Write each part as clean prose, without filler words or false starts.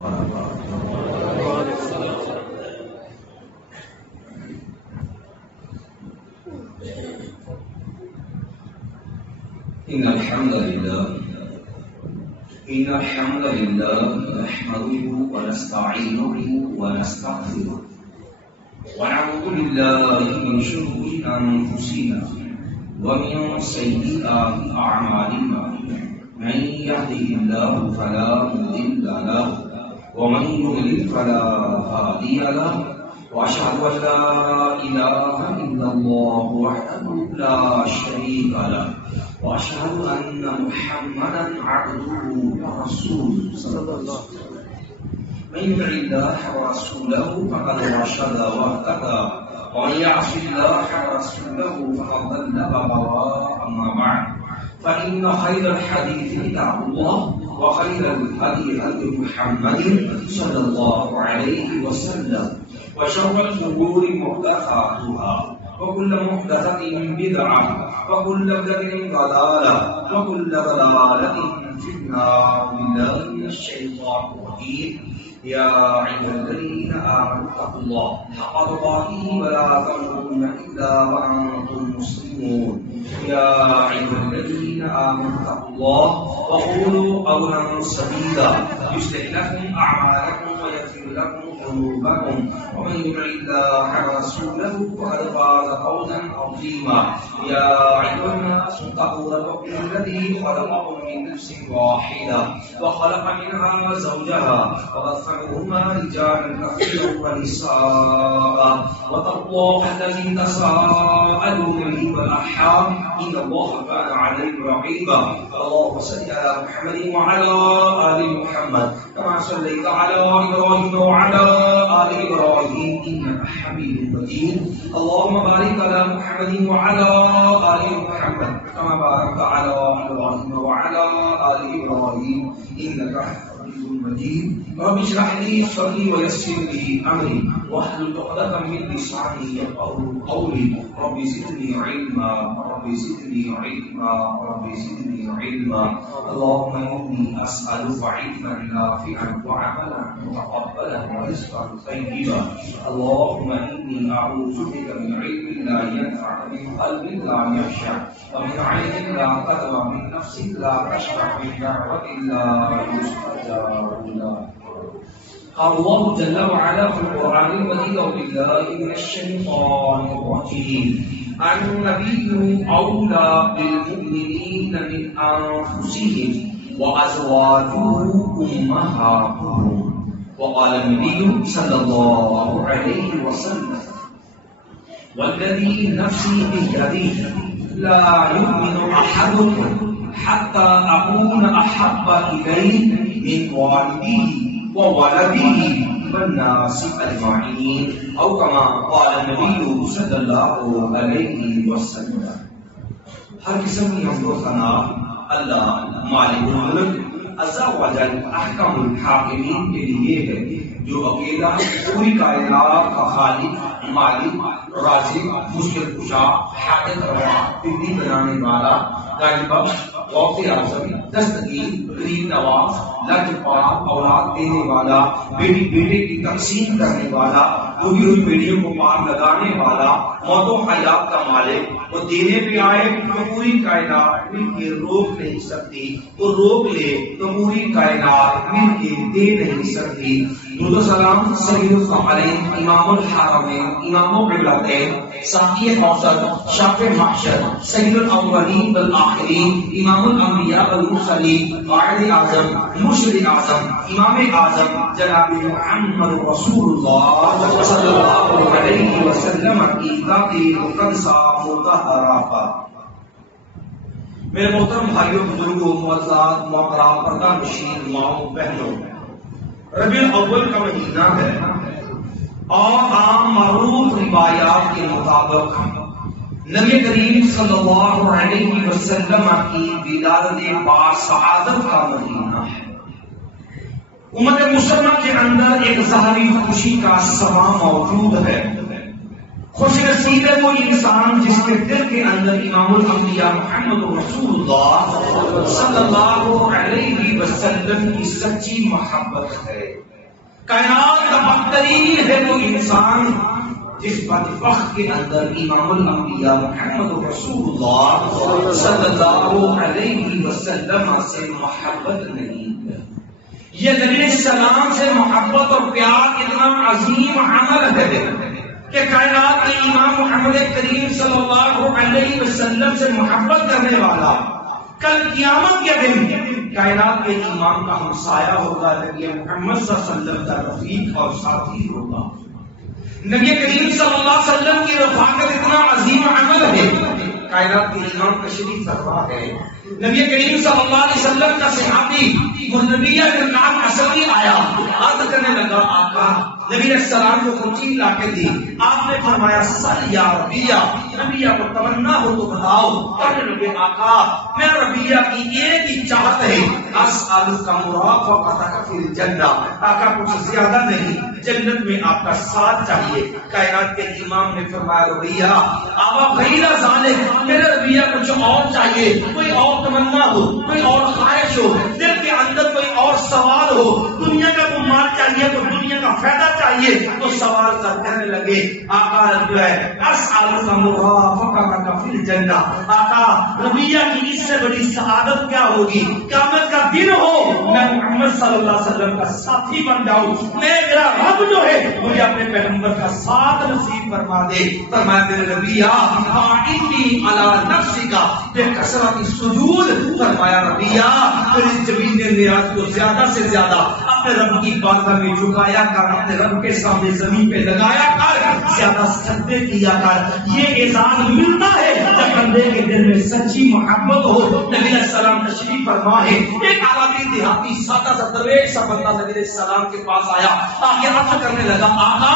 إن الحمد لله نحمده ونستعينه ونستغفره ونعوذ بالله من شرور أنفسنا ومن سيئات أعمالنا من يهده الله فلا مضل له ومن يضلل فلا هادي له وأشهد أن لا إله إلا الله وحده لا شريك له وأشهد أن محمدا عبده ورسوله صلى الله عليه وسلم من يطع الله ورسوله فقد رشد واهتدى ومن يعص الله ورسوله فقد ضل وغوى. أما بعد فإن خير الحديث كتاب الله وخير الهدي هدي محمد صلى الله عليه وسلم وشر الأمور محدثاتها وكل محدثة بدعة وكل بدعة ضلالة وكل ضلالة في النار. بالله من الشيطان الرجيم. يا أيها الذين آمنوا اتقوا الله حق تقاته ولا تموتن إلا وأنتم مسلمون. يا أيها الذين آمنوا اتقوا الله وقولوا قولا سديدا يصلح لكم أعمالكم ويغفر لكم ذنوبكم ومن يطع الله ورسوله فقد فاز فوزا عظيما. يا أيها الناس اتقوا ربكم الذي خلقكم من نفس واحدة وخلق منها زوجها وبث منهما رجالا كثيرا ونساء واتقوا الله الذي تساءلون به والأرحام إن الله كان عليكم رقيبا. اللهم صل على محمد وعلى آل محمد كما صليت على إبراهيم وعلى آل إبراهيم إنك حميد مجيد. اللهم بارك على محمد وعلى آل محمد كما باركت على إبراهيم وعلى آل إبراهيم إنك حميد مجيد. رب اشرح لي صدري ويسر لي أمري واحلل عقدة من لساني يفقهوا قولي. رب زدني علما اللهم إني أسألك علما نافعا وعملا متقبلا ورزقا طيبا. اللهم إني أعوذ بك من علم لا ينفع من قلب لا يخشع ومن عين لا تدع من نفس لا تشبع من دعوة لا يستجاب لها. قال الله جل وعلا في القرآن المجيد بالله من الشيطان الرجيم. النبي أولى بالمؤمنين من أنفسهم وأزواجه أمهاتهم. وقال النبي صلى الله عليه وسلم والذي نفسي بيده لا يؤمن أحدكم حتى أكون أحب إليه من والده وولده والناس أجمعين أو كما قال النبي صلی اللہ علیہ وسلم. ہر قسم کی حمد و ثنا اللہ مالک الملک عز و جل احکم الحاکمین کے لیے ہے جو اکیلا پوری کائنات کا خالق مالک رازق مشکل کشا حاجت روا بگڑی بنانے والا غالب بخش غوث اعظم دستگیر غریب نواز لاجواب اولاد دینے والا بیٹی بیٹے کی تقسیم کرنے والا روحی ہوئی بیٹیوں کو پار لگانے والا موت و حیات کا مالک. وہ دینے پہ آئے تو پوری کائنات مل کے روک نہیں سکتی, تو روک لے تو پوری کائنات مل کے دے نہیں سکتی. درود و سلام سید الثقلین امام الحرمین امام القبلتین ساقی کوثر شافع محشر سید الاولین والآخرین امام الانبیاء والمرسلین قائد اعظم مرشد اعظم امام اعظم جناب محمد رسول اللہ صلی اللہ علیہ وسلم کی ذات مقدسہ مطہرہ پر. میرے محترم بھائیوں بزرگوں معزز محترم پردہ نشین ماؤں بہنوں, ربیع الاول کا مہینہ ہے اور عام معروف روایات کے مطابق نبی کریم صلی اللہ علیہ وسلم کی ولادت باسعادت کا مہینہ ہے. امت مسلمہ کے اندر ایک ظاہری خوشی کا سما موجود ہے. خوش نصیب ہے وہ انسان جس کے دل کے اندر امام الانبیاء محمد رسول اللہ صلی اللہ علیہ وسلم کی سچی محبت ہے۔ کائنات کا بدترین ہے وہ انسان جس بدبخت کے اندر امام الانبیاء محمد رسول اللہ صلی اللہ علیہ وسلم سے محبت نہیں ہے۔ یہ نبی السلام سے محبت اور پیار اتنا عظیم عمل ہے کہ کائنات کے امام محمد کریم صلی اللہ علیہ وسلم سے محبت کرنے والا کل قیامت کے دن کائنات کے امام کا ہمسایہ ہوگا، نبی محمد صلی اللہ علیہ وسلم کا رفیق اور ساتھی ہوگا۔ نبی کریم صلی اللہ علیہ وسلم کی رفاقت اتنا عظیم عمل ہے، کائنات کے امام تشریف فرما ہے۔ نبی کریم صلی اللہ علیہ وسلم کا صحابی مرنبیہ کا نام اسدی آیا، عرض کرنے لگا آقا، نبی علیہ السلام کو خوشی لا کے دی، آپ نے فرمایا سل یا ربیہ، ربیہ کو تمنا ہو تو بتاؤ۔ کہنے لگے آقا میں ربیہ کی ایک ہی چاہت ہے، اسألک مرافقتک فی الجنہ، آقا کچھ زیادہ نہیں، جنت میں آپ کا ساتھ چاہیے۔ کائنات کے امام نے فرمایا ربیہ آبا غیر ذالک، میرے ربیہ کچھ اور چاہیے، کوئی اور تمنا ہو، کوئی اور خواہش ہو، دل کے اندر کوئی اور سوال ہو، دنیا کا کوئی مال چاہیے تو دنیا کا فائدہ چاہیے تو سوال کرنے لگے آقا جو ہے اسألک مرافقتک فی الجنہ، آقا ربیہ کی اس سے بڑی سعادت کیا ہوگی؟ قیامت کا دن ہو میں محمد صلی اللہ علیہ وسلم کا ساتھی بن جاؤں، میرا رب جو ہے مجھے اپنے پیغمبر کا ساتھ نصیب فرما دے۔ فرمایا میرے ربیہ فاعنی علی نفسک بکثرۃ السجود، فرمایا ربیہ تیری زمین نیاز کو زیادہ سے زیادہ اپنے رب کی بارگاہ میں جھکایا کر، اپنے رب کے سامنے زمین پہ لگایا کر، زیادہ سجدے کیا کر۔ یہ اعزاز ملتا ہے جب بندے کے دل میں سچی محبت ہو۔ نبی علیہ السلام تشریف فرما ہے، ایک عربی دیہاتی سادہ سا درویش سا بندہ نبی علیہ السلام کے پاس آیا، آگے عرض کرنے لگا آقا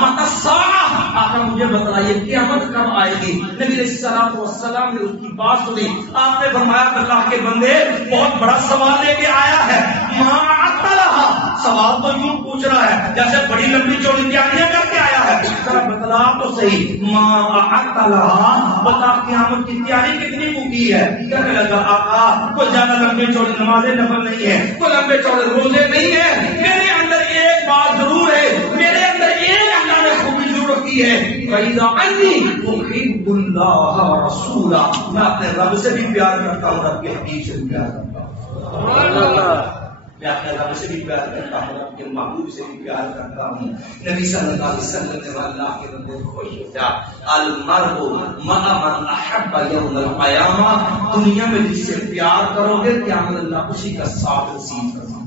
متی الساعہ، آقا مجھے بتائیے قیامت کب آئے گی؟ نبی علیہ السلام نے اس کی بات سنی، آپ نے فرمایا اللہ کے بندے بہت بڑا سوال لے کے آیا ہے، ماں سوال تو یوں پوچھ رہا ہے جیسے بڑی لمبی چوڑی تیاریاں کر کے آیا ہے، ذرا بتلا تو صحیح، بتا قیامت کی تیاری کتنی کو کی ہے؟ کہنے لگا آقا کوئی زیادہ لمبی چوڑی نمازیں نفل نہیں ہے، کوئی لمبے چوڑے روزے نہیں ہے، میرے اندر ایک بات ضرور ہے، میرے اندر ایک اللہ نے خوبی ضرور کی ہے، فَإِذَا أَنِّي أُحِبُّ اللَّهَ وَرَسُولَهُ، میں اپنے رب سے بھی پیار کرتا ہوں، رب کے حبیب سے بھی پیار کرتا ہوں، میں اپنے رب سے بھی پیار کرتا ہوں، رب کے محبوب سے بھی پیار کرتا ہوں۔ نبی صلی اللہ علیہ وسلم نے اللہ کے بندے خوش ہو جا، المرء مع من احب یوم القیامہ، دنیا میں جس سے پیار کرو گے قیامت اللہ اسی کا ساتھ نصیب کرنا۔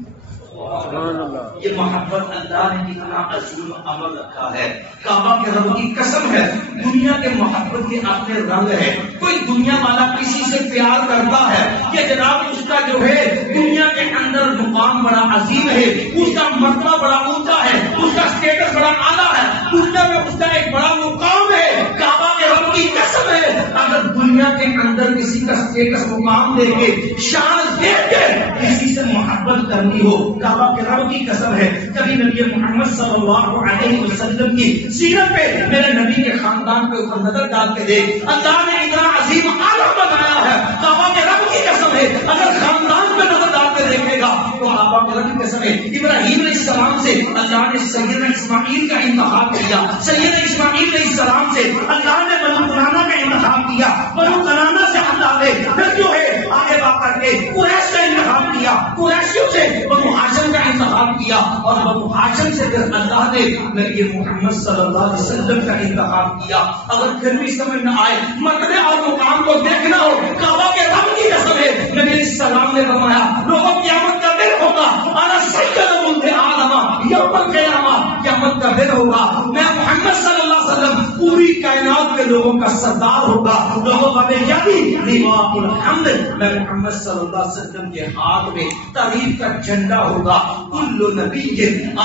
یہ محبت اللہ نے اتنا عظیم عمل رکھا ہے، کعبہ کے رب کی قسم ہے، دنیا کے محبت کے اپنے رنگ ہے۔ کوئی دنیا والا کسی سے پیار کرتا ہے کہ جناب اس کا جو ہے دنیا کے اندر مقام بڑا عظیم ہے، اس کا مرتبہ بڑا اونچا ہے، اس کا اسٹیٹس بڑا اعلیٰ ہے، دنیا میں اس کا ایک بڑا مقام ہے۔ کعبہ کے رب کی قسم ہے اگر دنیا کے اندر کسی کا اسٹیٹس مقام دے کے شان دے کے کسی سے محبت کرنی ہو، کعبہ کے رب کی قسم ہے کبھی نبی محمد صلی اللہ علیہ وسلم کی سیرت پہ میرے نبی کے خاندان پہ اوپر نظر ڈال کے دے، اللہ نے اتنا عظیم عالم بنایا ہے، کعبہ کے رب کی قسم ہے اگر خاندان پہ نظر ڈال کے دیکھے گا تو کعبہ کے رب کی قسم ہے ابراہیم علیہ السلام سے اللہ نے سیدنا اسماعیل کا انتخاب کیا، سیدنا اسماعیل علیہ السلام سے اللہ نے بنو کنانہ کا انتخاب کیا، بنو کنانہ سے اللہ نے پھر جو ہے آگے بات کر کے قریش کا انتخاب کیا، قریشیوں سے بنو ہاشم کا انتخاب کیا اور بنو ہاشم سے پھر اللہ نے نبی محمد صلی اللہ علیہ وسلم کا انتخاب کیا۔ اگر پھر بھی سمجھ نہ آئے مرتبے اور مقام کو دیکھنا ہو، کعبہ کے رب کی قسم ہے نبی علیہ السلام نے فرمایا لوگوں قیامت کا دن ہوگا، انا سید ولد آدم یوم القیامہ، قیامت کا دن ہوگا میں محمد صلی اللہ علیہ وسلم پوری کائنات کے لوگوں کا سردار ہوگا، لوگوں کا کامیابی لواء الحمد میں محمد صلی اللہ علیہ وسلم کے ہاتھ میں تعریف کا جھنڈا ہوگا. کل نبی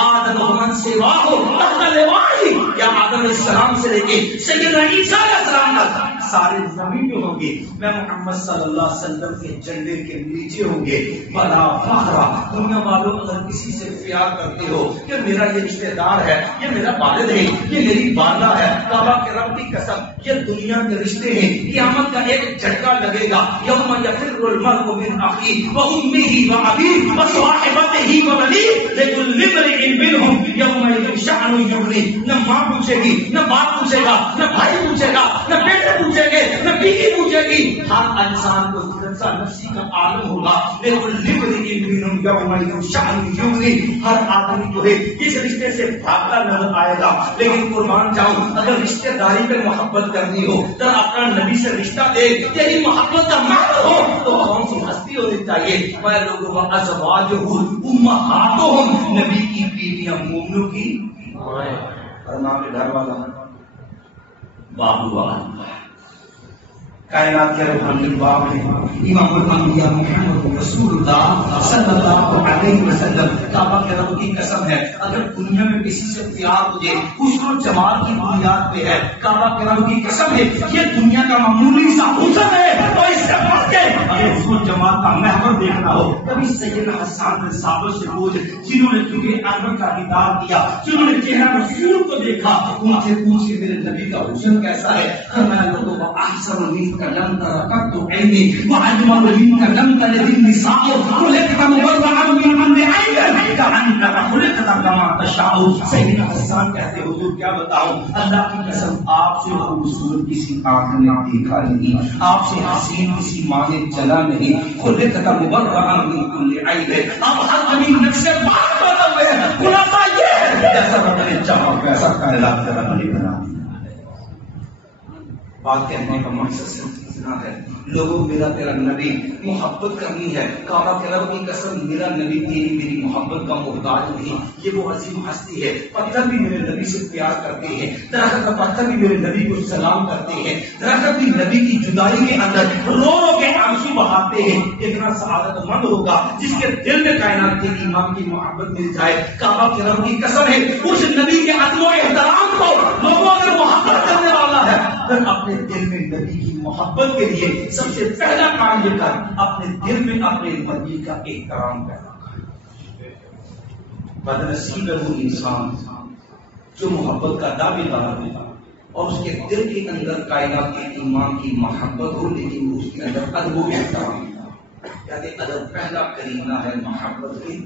آدم ومن سواہ تحت لواء، یا آدم علیہ السلام سے لے کے سیدنا عیسیٰ علیہ السلام تک سارے نبی جو ہوں گے میں محمد صلی اللہ علیہ وسلم کے جھنڈے کے نیچے ہوں گے. بلا فخر، دنیا والوں اگر کسی سے پیار کرتے ہو کہ میرا یہ رشتے دار ہے، یہ میرا والد ہے، یہ میری والدہ ہے، کعبہ کے رب کی قسم یہ دنیا کے رشتے ہیں. قیامت کا ایک جھٹکا لگے گا. یوم یفر المرء من اخیہ وامہ وابیہ وصاحبتہ وبنیہ لکل امرئ منہم یومئذ شأن یغنیہ. نہ ماں پوچھے گی، نہ باپ پوچھے گا، نہ بھائی پوچھے گا، نہ بیٹے پوچھے گے، نہ بیوی پوچھے گی. ہر انسان کو نفسا نفسی کا عالم ہوگا. لکل امرئ منہم یومئذ شأن یغنیہ. ہر آدمی جو ہے اس رشتے سے بھاگتا نظر آئے گا. لیکن قربان جاؤں اگر رشتے داری پہ محبت کرنی ہو تو اپنا نبی سے رشتہ دے. تیری محبت کا مقصد ہو تو کون سی ہستی ہونی چاہیے؟ میں لوگوں کا ازواجہم امہاتہم، نبی کی بیویاں مومنوں کی اور ماں کے گھر والا بابو کائنات کے رحمت باب ہے. امام الانبیاء محمد رسول اللہ صلی اللہ علیہ وسلم کعبہ کے رب کی قسم ہے اگر دنیا میں کسی سے پیار مجھے حسن و جمال کی بنیاد پہ ہے، کعبہ کے رب کی قسم ہے یہ دنیا کا معمولی سا حسن ہے اور اس کے پاس کے اگر حسن و جمال کا محور دیکھنا ہو کبھی سیدنا حسان بن ثابت سے پوچھ جنہوں نے تجھے احمد کا دیدار کیا، جنہوں نے چہرہ رسول کو دیکھا، ان سے پوچھ کہ میرے نبی کا حسن کیسا ہے. میں لوگوں کو احسن منك لم ترقت عيني واجمل منك لم تلد النساء خلقت مبرعا من عند عين كأنك خلقت كما تشاء. سیدنا حسان کہتے حضور کیا بتاؤں اللہ کی قسم آپ سے خوبصورت کسی آنکھ نے دیکھا نہیں، آپ سے حسین کسی ماں نے چلا نہیں. خلقت مبرعا من كل عين. آپ ہر زمین نقش سے باہر پیدا ہوئے ہیں. خلاصہ یہ ہے جیسا رب نے چاہا ویسا کائنات کا رب نے بنا. بات کہنے کا مقصد صرف اتنا ہے لوگوں میرا تیرا نبی محبت کرنی ہے. کعبہ کے رب کی قسم میرا نبی تیری میری محبت کا محتاج نہیں. یہ وہ عظیم ہستی ہے. پتھر بھی میرے نبی سے پیار کرتے ہیں، درخت کا پتھر بھی میرے نبی کو سلام کرتے ہیں، درخت بھی نبی کی جدائی کے اندر رو رو کے آنسو بہاتے ہیں. اتنا سعادت مند ہوگا جس کے دل میں کائنات کے امام کی محبت مل جائے. کعبہ کے رب کی قسم ہے اس نبی کے عزم و احترام کو لوگوں اگر محبت کرنے والا ہے پھر اپنے دل میں نبی کی محبت کے لیے سب سے پہلا کام یہ کر اپنے دل میں اپنے نبی کا احترام پیدا کر. بدنصیب ہے وہ انسان جو محبت کا دعوے دار ہو اور اس کے دل کے اندر کائنات کے امام کی محبت ہو لیکن اس کے اندر ادب و احترام. کہتے ادب پہلا کرینہ ہے محبت کے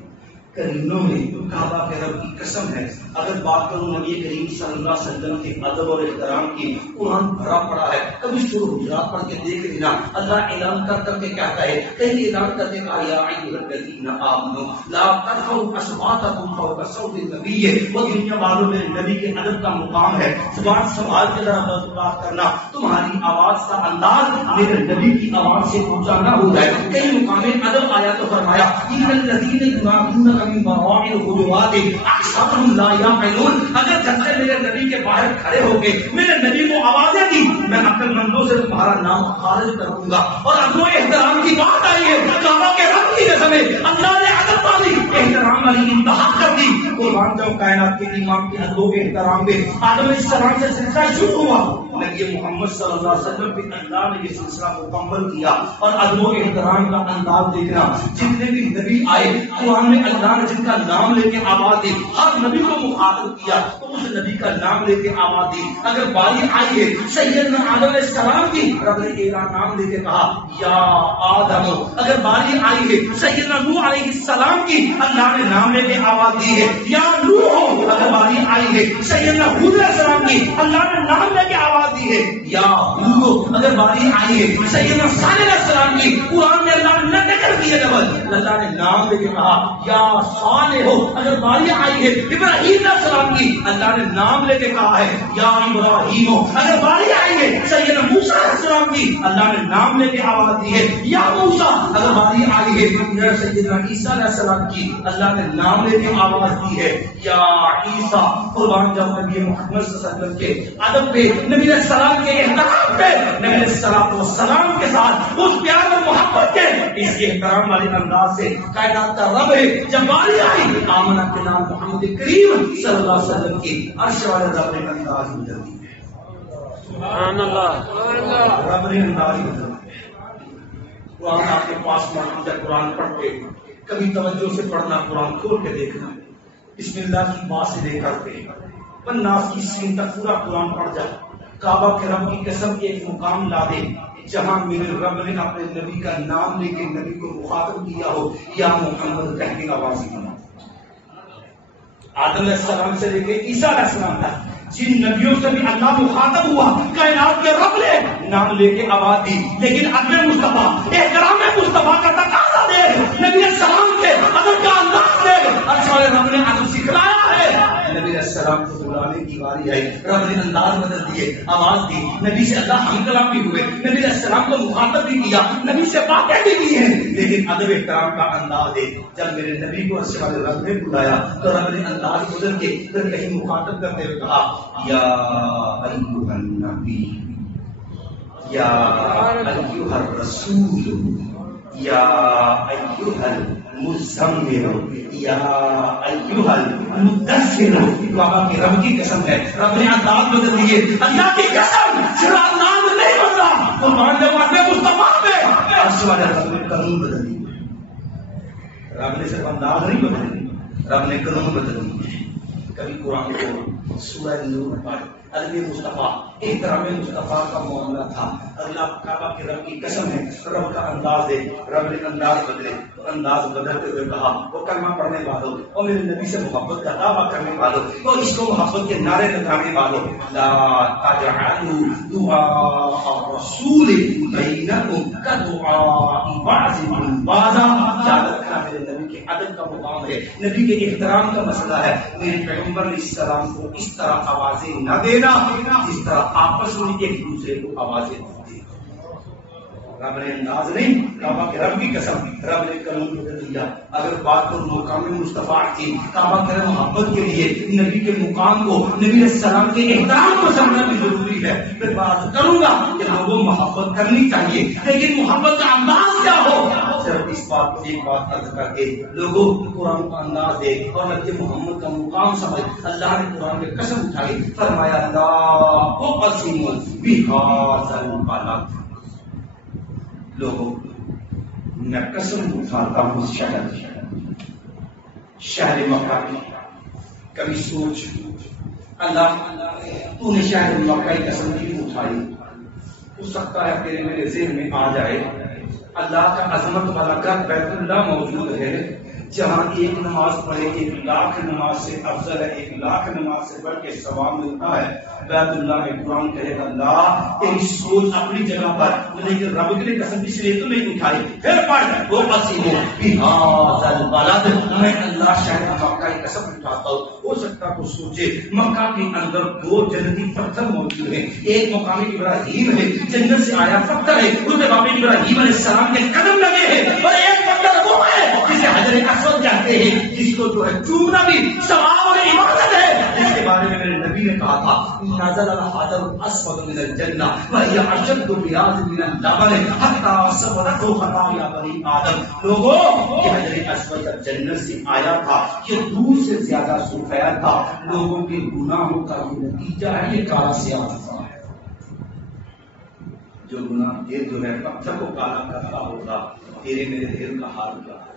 کرینوں میں. کعبہ کے رب کی قسم ہے اگر بات کروں نبی کریم صلی اللہ علیہ وسلم کے ادب اور احترام کی قرآن بھرا پڑا ہے. کبھی شروع حجرات پڑھ کے دیکھ لینا اللہ اعلان کر کے کہتا ہے کہیں اعلان کرتے یا ایھا الذین آمنوا لا ترفعوا اصواتکم فوق صوت النبی. وہ دنیا والوں میں نبی کے ادب کا مقام ہے. زبان سنبھال کے ذرا بات کرنا، تمہاری آواز کا انداز میرے نبی کی آواز سے اونچا نہ ہو جائے. کئی مقام ادب آیا تو فرمایا ان الذین ینادونک من وراء الحجرات اکثرهم لا یعقلون. اگر جب سے میرے نبی کے باہر کھڑے ہو کے میرے نبی کو آوازیں دی میں عقل مندوں سے تمہارا نام خارج کروں گا. اور ادب و احترام کی بات آئی ہے کعبہ کے رب کی قسم ہے اللہ نے ادب والی احترام والی انتہا کر دی. قربان جاؤ کائنات کے امام کے ادب و احترام میں آدم علیہ السلام سے سلسلہ شروع ہوا. نبی محمد صلی اللہ علیہ وسلم پہ اللہ نے یہ سلسلہ مکمل کیا. اور ادب و احترام کا انداز دیکھنا جتنے بھی نبی آئے قرآن میں اللہ نے جن کا نام لے کے آواز دی ہر نبی کو مخاطب کیا تو اس نبی کا نام لے کے آواز دی. اگر باری آئی ہے سیدنا آدم علیہ السلام کی رب نے ایک نام لے کے کہا یا آدم. اگر باری آئی ہے سیدنا نوح علیہ السلام کی اللہ نے نام لے کے آواز دی ہے یا نوح. اگر باری آئی ہے سیدنا ہود علیہ السلام کی اللہ نے نام لے کے آواز دی ہے یا ہود. اگر باری آئی ہے سیدنا صالح علیہ السلام کی قرآن میں اللہ نے ذکر کیا ڈبل اللہ نے نام لے کے کہا یا صالح ہو. اگر باری آئی ہے ابراہیم علیہ السلام کی اللہ نے نام لے کے کہا ہے یا ابراہیم ہو. اگر باری آئی ہے سیدنا موسیٰ علیہ السلام کی اللہ نے نام لے کے آواز دی ہے یا موسیٰ. اگر باری آئی ہے سیدنا عیسیٰ علیہ السلام کی اللہ نے نام لے کے آواز دی دی ہے یا عیسیٰ. قربان جب نبی محمد صلی اللہ علیہ وسلم کے ادب پہ، نبی علیہ السلام کے احترام پہ، نبی علیہ السلام کے ساتھ اس پیار اور محبت کے اس کے احترام والے انداز سے کائنات کا رب ہے. جب باری آئی آمنہ کے نام محمد کریم صلی اللہ علیہ وسلم کی عرش والے رب نے انداز بدل دی. سبحان اللہ. رب نے انداز بدل دی. قرآن آپ کے پاس موجود ہے، قرآن پڑھتے کبھی توجہ سے پڑھنا، قرآن کھول کے دیکھنا، بسم اللہ کی بات سے لے کر کے والناس کی سین تک پورا قرآن پڑھ جائے. کعبہ کے رب کی قسم کے ایک مقام لا دے جہاں میرے رب نے اپنے نبی کا نام لے کے نبی کو مخاطب کیا ہو یا محمد کہہ کے آواز سنا. آدم علیہ السلام سے لے کے عیسیٰ علیہ السلام تک جن نبیوں سے بھی اللہ مخاطب ہوا، کائنات کے رب نے نام لے کے آواز دی. لیکن ادب مصطفیٰ، احترام مصطفیٰ کا تقاضا دے، نبی السلام کے ادب کا انداز دے. عرش والے رب نے ادب سکھلایا ہے. نبی علیہ السلام کو بلانے کی باری آئی، رب نے انداز بدل دیے، آواز دی. نبی سے اللہ ہم کلام بھی ہوئے، نبی علیہ السلام کو مخاطب بھی کیا، نبی سے باتیں بھی کی ہیں، لیکن ادب احترام کا انداز دے. جب میرے نبی کو عرش والے رب نے بلایا تو رب نے انداز بدل کے پھر کہیں مخاطب کرتے ہوئے کہا یا ایھا النبی یا ایھا الرسول یا ایھا المزمل یا ایھا المدثر. بابا کے رب کی قسم ہے، رب نے انداز بدل دیے. اللہ کی قسم صرف انداز نہیں بدلا، قربان جواب میں مصطفیٰ میں عرش والے رب نے قانون بدل دیے. رب نے صرف انداز نہیں بدلی، رب نے قانون بدل دیے. کبھی قرآن کو سورہ نور پڑھ، ادب مصطفیٰ، احترام مصطفیٰ کا معاملہ تھا. اللہ کعبہ کے رب کی قسم ہے، رب کا انداز دے. رب نے انداز بدلے، انداز بدلتے ہوئے کہا وہ کلمہ پڑھنے والوں اور میرے نبی سے محبت کا دعویٰ کرنے والوں اور اس کو محبت کے نعرے لگانے والوں، لا تجعلوا دعاء الرسول بینکم کدعاء بعضکم بعضا. یاد رکھنا میرے نبی کے ادب کا مقام ہے، نبی کے احترام کا مسئلہ ہے. میرے پیغمبر علیہ السلام کو اس طرح آوازیں نہ دینا جس طرح آپس میں ایک دوسرے کو آوازیں دیتے. رب نے انداز نہیں، کعبہ کے رب کی قسم، رب نے قانون بدل دیا. اگر بات تو مقام مصطفیٰ کی، کعبہ کے محبت کے لیے نبی کے مقام کو، نبی علیہ السلام کے احترام کو سمجھنا بھی ضروری ہے. پھر بات کروں گا کہ لوگوں محبت کرنی چاہیے، لیکن محبت کا انداز کیا ہو. صرف اس بات کو ایک بات عرض کر کے لوگوں قرآن کا انداز دے اور نبی محمد کا مقام سمجھ. اللہ نے قرآن کی قسم اٹھائی، فرمایا لا اقسم بہذا البلد. لوگوں میں قسم اٹھاتا ہوں شہر مکہ کی. کبھی سوچ اللہ تو نے شہر مکہ کی قسم کیوں اٹھائی؟ ہو سکتا ہے تیرے میرے ذہن میں آ جائے اللہ کا عظمت والا گھر بیت اللہ موجود ہے جہاں ایک نماز پڑھے 1,00,000 نماز سے افضل ہے، 1,00,000 نماز سے بڑھ کے ثواب ملتا ہے. بیت اللہ میں قرآن کہے گا اللہ تیری سوچ اپنی جگہ پر، لیکن رب کی قسم اس لیے تو نہیں اٹھائی. پھر پڑھ وہ قسم بہذا البلد، میں اللہ شہر مکہ کی قسم اٹھاتا ہوں. ہو سکتا تو سوچے مکہ کے اندر 2 جنتی پتھر موجود ہیں. ایک مقام ابراہیم ہے، جنت سے آیا پتھر ہے، اس کے باپ ابراہیم علیہ السلام کے قدم لگے ہیں. اور ایک پتھر وہ ہے جسے حجر اسود کہتے ہیں، جس کو جو ہے چومنا بھی ثواب اور عبادت ہے. جس کے بارے میں میرے نبی نے کہا تھا نزل الحجر الاسود من الجنہ وهي اشد بیاض من اللبن حتى صبرته خطايا بني آدم. لوگوں یہ حجر اسود جنت سے آیا تھا، یہ دودھ سے زیادہ سفید تھا. لوگوں کے گناہوں کا یہ نتیجہ ہے، یہ کالا سیاہ تھا. جو گناہ یہ جو ہے پتھر کو کالا کرتا ہوگا، تیرے میرے دل کا حال کیا ہے.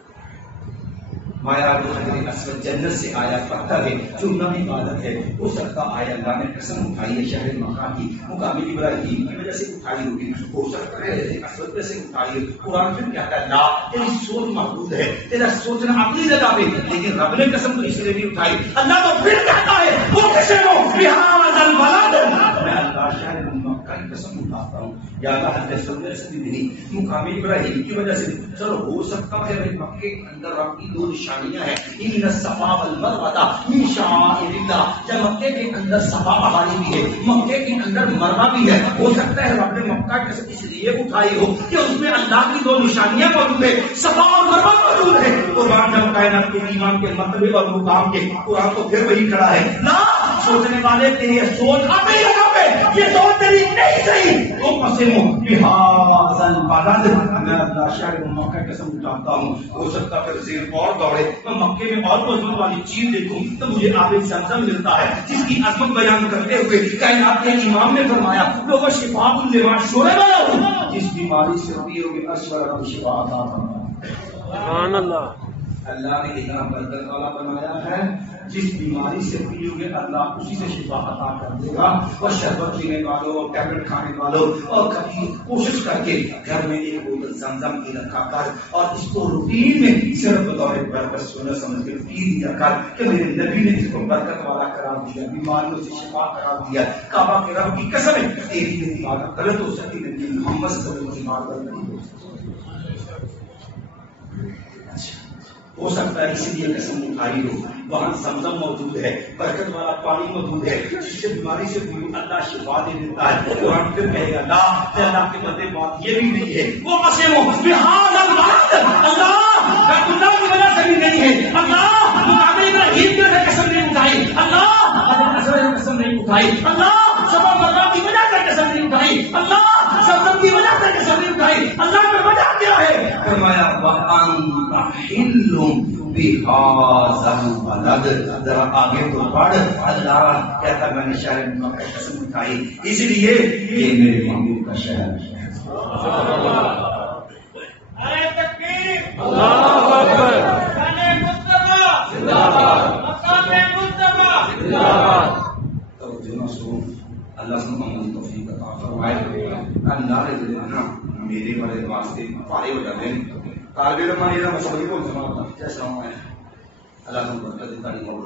مایا جو حجر اسود جنت سے آیا پتھر ہے، چومنا بھی عبادت ہے. ہو سکتا ہے اللہ نے قسم اٹھائی ہے شہر مکہ کی، مقام ابراہیم کی وجہ سے اٹھائی ہوگی. ہو سکتا ہے حجر اسود پہ سے اٹھائی. قرآن پھر کہتا ہے لا تیری سوچ محدود ہے، تیرا سوچنا اپنی جگہ پہ، لیکن رب نے قسم تو اس لیے بھی اٹھائی. اللہ تو پھر کہتا ہے وہ کسے ہو بہذا البلد، میں اللہ شہر مکہ کی قسم اٹھاتا ہوں. یا اللہ حضرت سنت سے نہیں مقام ابراہیم کی وجہ سے چلو ہو سکتا ہے مکے کے اندر رب کی دو نشانیاں ہیں، ان الصفا والمروہ من شعائر اللہ، جب مکے کے اندر صفا پہاڑی بھی ہے، مکے کے اندر مروہ بھی ہے، ہو سکتا ہے رب نے مکہ کے اس لیے اٹھائی ہو کہ اس میں اللہ کی دو نشانیاں موجود ہے، صفا اور مروہ موجود ہے۔ قرآن جب کائنات کے ایمان کے مرتبے اور مقام کے قرآن تو پھر وہی کھڑا ہے نا، سوچنے والے تیری یہ سوچ آپ یہ سوچ تیری نہیں صحیح تو قسموں بہذا البلد، میں اللہ شہر مکہ قسم اٹھاتا ہوں، ہو سکتا پھر ذہن اور دوڑے میں مکے میں اور مضبوط والی چیز دیکھوں تو مجھے آب زمزم ملتا ہے جس کی عظمت بیان کرتے ہوئے کائنات کے امام نے فرمایا لوگوں شفاء لما شرب، جس بیماری سے پیو گے اشور کو شفا عطا فرمایا۔ سبحان اللہ، اللہ نے اتنا برکت والا بنایا ہے، جس بیماری سے پیو گے اللہ اسی سے شفا عطا کر دے گا۔ اور شربت پینے والوں، ٹیبلٹ کھانے والوں، اور کبھی کوشش کر کے گھر میں ایک بوتل زمزم کی رکھا کر اور اس کو روٹین میں صرف بطور برکت سونا سمجھ کے پی دیا کر کہ میرے نبی نے اس کو برکت والا قرار دیا، بیماریوں سے شفا قرار دیا۔ کعبہ کے رب کی قسم ہے تیری میری بات غلط ہو سکتی لیکن محمد صلی اللہ علیہ وسلم غلط نہیں ہو سکتی۔ ہو سکتا ہے اسی لیے قسم اٹھائی ہو، وہاں زمزم موجود ہے، برکت والا پانی موجود ہے، جس سے بیماری سے بھی اللہ شفا دے دیتا ہے۔ قرآن پھر کہے گا لا، اللہ کے بدلے بات یہ بھی نہیں ہے وہ قسموں بہذا البلد، اللہ بیت اللہ کی وجہ سے بھی نہیں ہے، اللہ مقام ابراہیم کی وجہ سے قسم نہیں اٹھائی، اللہ حضرت عیسیٰ کی قسم نہیں اٹھائی، اللہ صفا مروہ کی وجہ سے قسم نہیں اٹھائی، اللہ زمزم کی وجہ سے قسم نہیں اٹھائی، اللہ کی وجہ کیا ہے؟ فرمایا وَأَنْتَ حِلٌّ بِهَذَا الْبَلَدِ، ذرا آگے تو پڑھ، اللہ کہتا میں نے شہر مکہ کی قسم اٹھائی اس لیے یہ میرے محبوب کا شہر ہے۔ نعرہ تکبیر، اللہ اکبر، شان مصطفیٰ زندہ باد، مقام مصطفیٰ زندہ باد۔ توجہ سن، اللہ سے محمد توفیق عطا فرمائے۔ نعرے دینا میرے والے واسطے پارے ہو جاتے ہیں، طالب علم نے یہ مسئلے کو سمجھا جیسا ہوں میں اللہ سے برکت دیتا ہے اور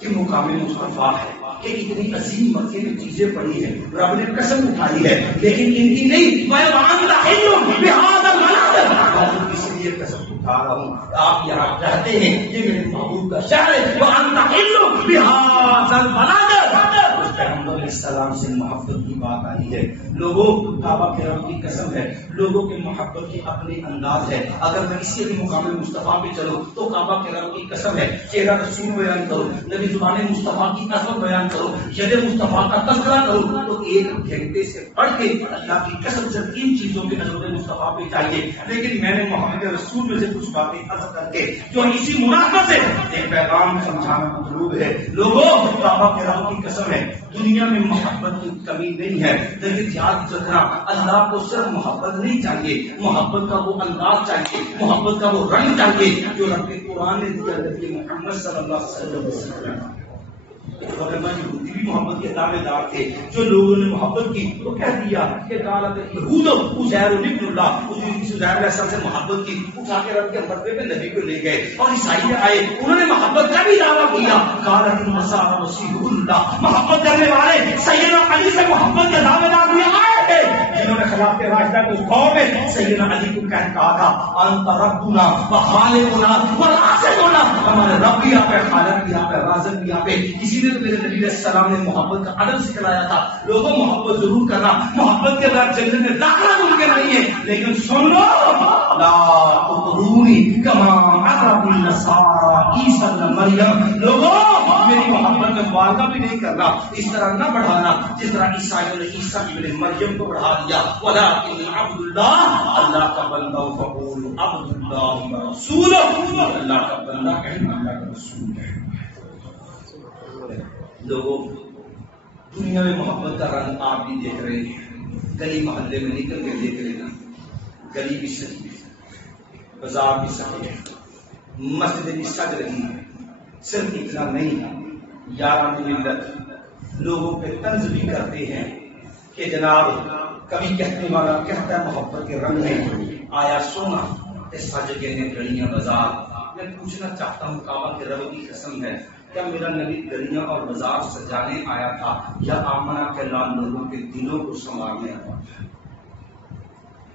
کہ مقام مصطفیٰ ہے کہ اتنی عظیم مکے میں چیزیں پڑی ہیں، رب نے قسم اٹھائی ہے لیکن ان کی نہیں، میں وَأَنْتَ حِلٌّ بِهَذَا الْبَلَدِ، اس لیے قسم اٹھا رہا ہوں آپ یہاں رہتے ہیں، یہ میرے محبوب کا شہر ہے، وَأَنْتَ حِلٌّ بِهَذَا الْبَلَدِ۔ پیغمبر علیہ السلام سے محبت کی بات آئی ہے، لوگوں کعبہ کے رب کی قسم ہے، لوگوں کے محبت کے اپنے انداز ہے، اگر میں کسی بھی مقام مصطفیٰ پہ چلو تو کعبہ کے رب کی قسم ہے چہرہ رسول بیان کرو، نبی زبان مصطفیٰ کی عظمت بیان کرو، ید مصطفیٰ کا تذکرہ کرو تو ایک گھنٹے سے پڑھ کے اللہ کی قسم سے تین چیزوں کے عظمت مصطفیٰ پہ چاہیے، لیکن میں نے محمد رسول میں سے کچھ باتیں عرض کر کے جو اسی مناسبت سے ایک پیغام سمجھانا مطلوب ہے۔ لوگوں کعبہ کے رب کی قسم ہے دنیا میں محبت کی کمی نہیں ہے، لیکن یاد رکھنا اللہ کو صرف محبت نہیں چاہیے، محبت کا وہ انداز چاہیے، محبت کا وہ رنگ چاہیے جو رب کے قرآن نے دیا، نبی محمد صلی اللہ علیہ وسلم یہودی بھی محبت کے دعوے دار تھے، جو لوگوں نے محبت کی تو کہہ دیا کہ قالت یہود عزیر ابن اللہ، عزیر علیہ السلام سے محبت کی، اٹھا کے رب کے مرتبے پہ نبی کو لے گئے، اور عیسائی آئے انہوں نے محبت کا بھی دعویٰ کیا، قالت النصارى مسیح اللہ، محبت کرنے والے سیدنا علی سے محبت کے دعوے دار بھی آئے تھے، جنہوں نے خلافت راشدہ کے دور میں سیدنا علی کو کہا تھا انت ربنا وخالقنا ورازقنا، ہمارے رب بھی آپ ہے، خالق بھی آپ ہے، رازق بھی آپ ہے۔ اسی لیے میرے نبی علیہ السلام نے محبت کا ادب سکھلایا تھا، لوگوں محبت ضرور کرنا، محبت کے بعد جنت میں داخلہ ممکن نہیں ہے، لیکن سن لو لا تطرونی کما اطرت النصارى عیسی ابن مریم، لوگوں میری محبت میں مبالغہ بھی نہیں کرنا، اس طرح نہ بڑھانا جس طرح عیسائیوں نے عیسیٰ ابن مریم کو بڑھا دیا، ولکن عبد اللہ، اللہ کا بندہ، فقول عبد اللہ ورسول، اللہ کا بندہ کہیں اللہ کا رسول ہے۔ لوگوں دنیا میں محبت کا رنگ آپ بھی دیکھ رہے ہیں، گلی محلے میں نکل کے دیکھ لینا، گلی بھی سجی ہے، بازار بھی سجی ہے، مسجد بھی سج رہی ہے، صرف اتنا نہیں، یاران ملت لوگوں پہ طنز بھی کرتے ہیں کہ جناب کبھی کہنے والا کہتا ہے محبت کے رنگ میں آیا سونا سج گئے ہیں گلیاں بازار۔ میں پوچھنا چاہتا ہوں کعبہ کے رب کی قسم ہے کیا میرا نبی گلیاں اور بازار سجانے آیا تھا یا آمنہ کے لال لوگوں کے دلوں کو سنوارنے آیا تھا؟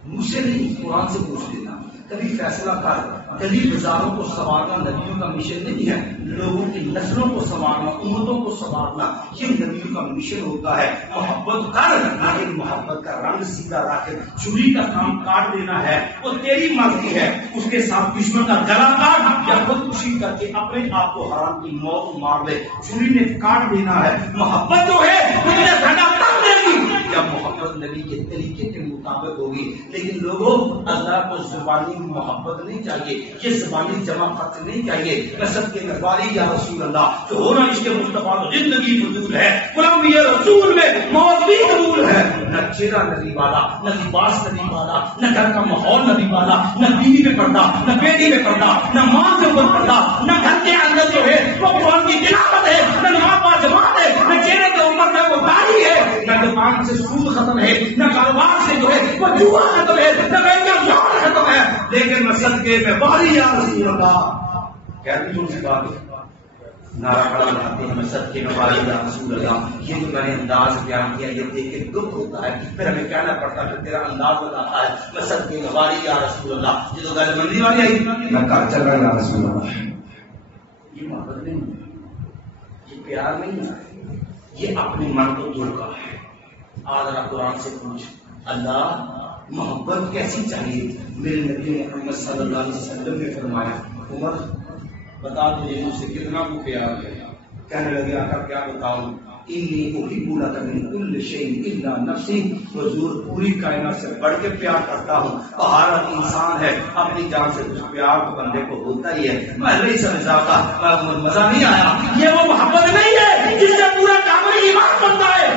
مجھ سے نہیں، قرآن سے پوچھ لینا. کبھی فیصلہ کر، گلی بازاروں کو سنوارنا نبیوں کا مشن نہیں ہے. لوگوں کی نسلوں کو سنوارنا، امتوں کو سنوارنا، یہ نبیوں کا مشن ہوتا ہے. محبت کر، لیکن محبت کا رنگ سیدھا رکھ. چوری کا کام کاٹ دینا ہے وہ تیری مرضی ہے، اس کے ساتھ دشمن کا گلا کاٹ یا خودکشی کر کے اپنے آپ کو حرام کی موت مار دے. چوری نے کاٹ دینا ہے. محبت جو ہے تجھے گھٹا کر دے گی یا محبت نبی کے طریقے کے مطابق ہوگی. لیکن لوگوں، اللہ کو زبانی محبت نہیں چاہیے، یہ زبانی جمع خط نہیں چاہیے. نسب کے نواری یا رسول اللہ جو ہونا اس کے مصطفیٰ زندگی فضول ہے. قرآن یہ رسول میں موت بھی قبول ہے. نہ چہرہ نبی والا، نہ لباس نبی والا، نہ گھر کا ماحول نبی والا، نہ بیوی میں پردہ، نہ بیٹی میں پردہ، نہ ماں کے اوپر پردہ، نہ گھر کے اندر جو ہے وہ قرآن کی تلاوت ہے، نہ نماز با جماعت ہے، نہ چہرے کے اوپر نہ وہ داڑھی ہے، نہ دکان سے سود ختم ہے، نہ کاروبار سے جو ہے وہ جوا ختم ہے، نہ بینک جان ختم ہے. لیکن میں صدقے میں باری یا رسول اللہ کہتی ہوں سی بات نعرہ کھڑا لگاتے ہیں، میں صدقے میں باری یا رسول اللہ. یہ جو میں نے انداز بیان کیا یہ دیکھ کے دکھ ہوتا ہے، پھر ہمیں کہنا پڑتا ہے تیرا انداز بتاتا ہے میں صدقے میں باری یا رسول اللہ. یہ تو غیر بندی والی آئی میں کہا چل رہا یا رسول اللہ. یہ محبت نہیں ہے، یہ پیار نہیں ہے، یہ اپنے من کو دھوکا ہے. آج ذرا قرآن سے پوچھ اللہ محبت کیسی چاہیے؟ میرے نبی محمد صلی اللہ علیہ وسلم نے فرمایا عمر بتا تجھے مجھ سے کتنا کو پیار ہے. کہنے لگے آقا کیا بتاؤں؟ انی احب لک من کل شیء الا نفسی، حضور پوری کائنات سے بڑھ کے پیار کرتا ہوں. طہارت انسان ہے، اپنی جان سے کچھ پیار تو بندے کو ہوتا ہی ہے. میں نہیں سمجھا تھا، مزہ نہیں آیا. یہ وہ محبت نہیں ہے جس سے پورا کامل ایمان بنتا ہے.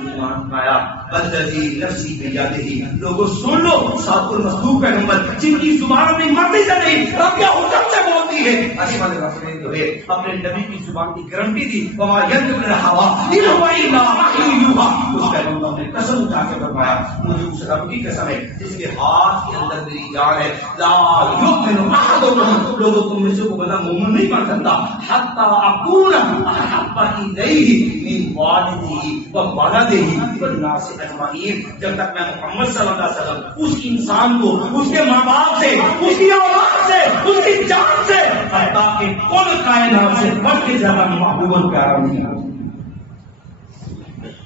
ایمان پایا بلدی نفسی بیادی. لوگوں سن لو، ساتھ المصدوق پیغمبر جن کی زبان میں مرضی سے نہیں رب یا حکم سے بولتی ہے. اشمل رسول جو ہے اپنے نبی کی زبان کی گارنٹی دی، وما ينطق عن الهوى ان هو الا وحی یوحى. اس پیغمبر نے قسم اٹھا کے فرمایا مجھے اس رب کی قسم ہے جس کے ہاتھ کے اندر میری جان ہے، لا یؤمن احدکم، لوگوں تم میں سے کوئی بندہ مومن نہیں بن سکتا حتی اکون احب الیہ من والدہ وولدہ والناس اجمعین، جب تک میں محمد صلی اللہ علیہ وسلم اس انسان کو اس کے ماں باپ سے، اس کی اولاد سے، اس کی جان سے، حتیٰ کہ کل کائنات سے بڑھ کے زیادہ محبوب اور پیارا نہیں ہے.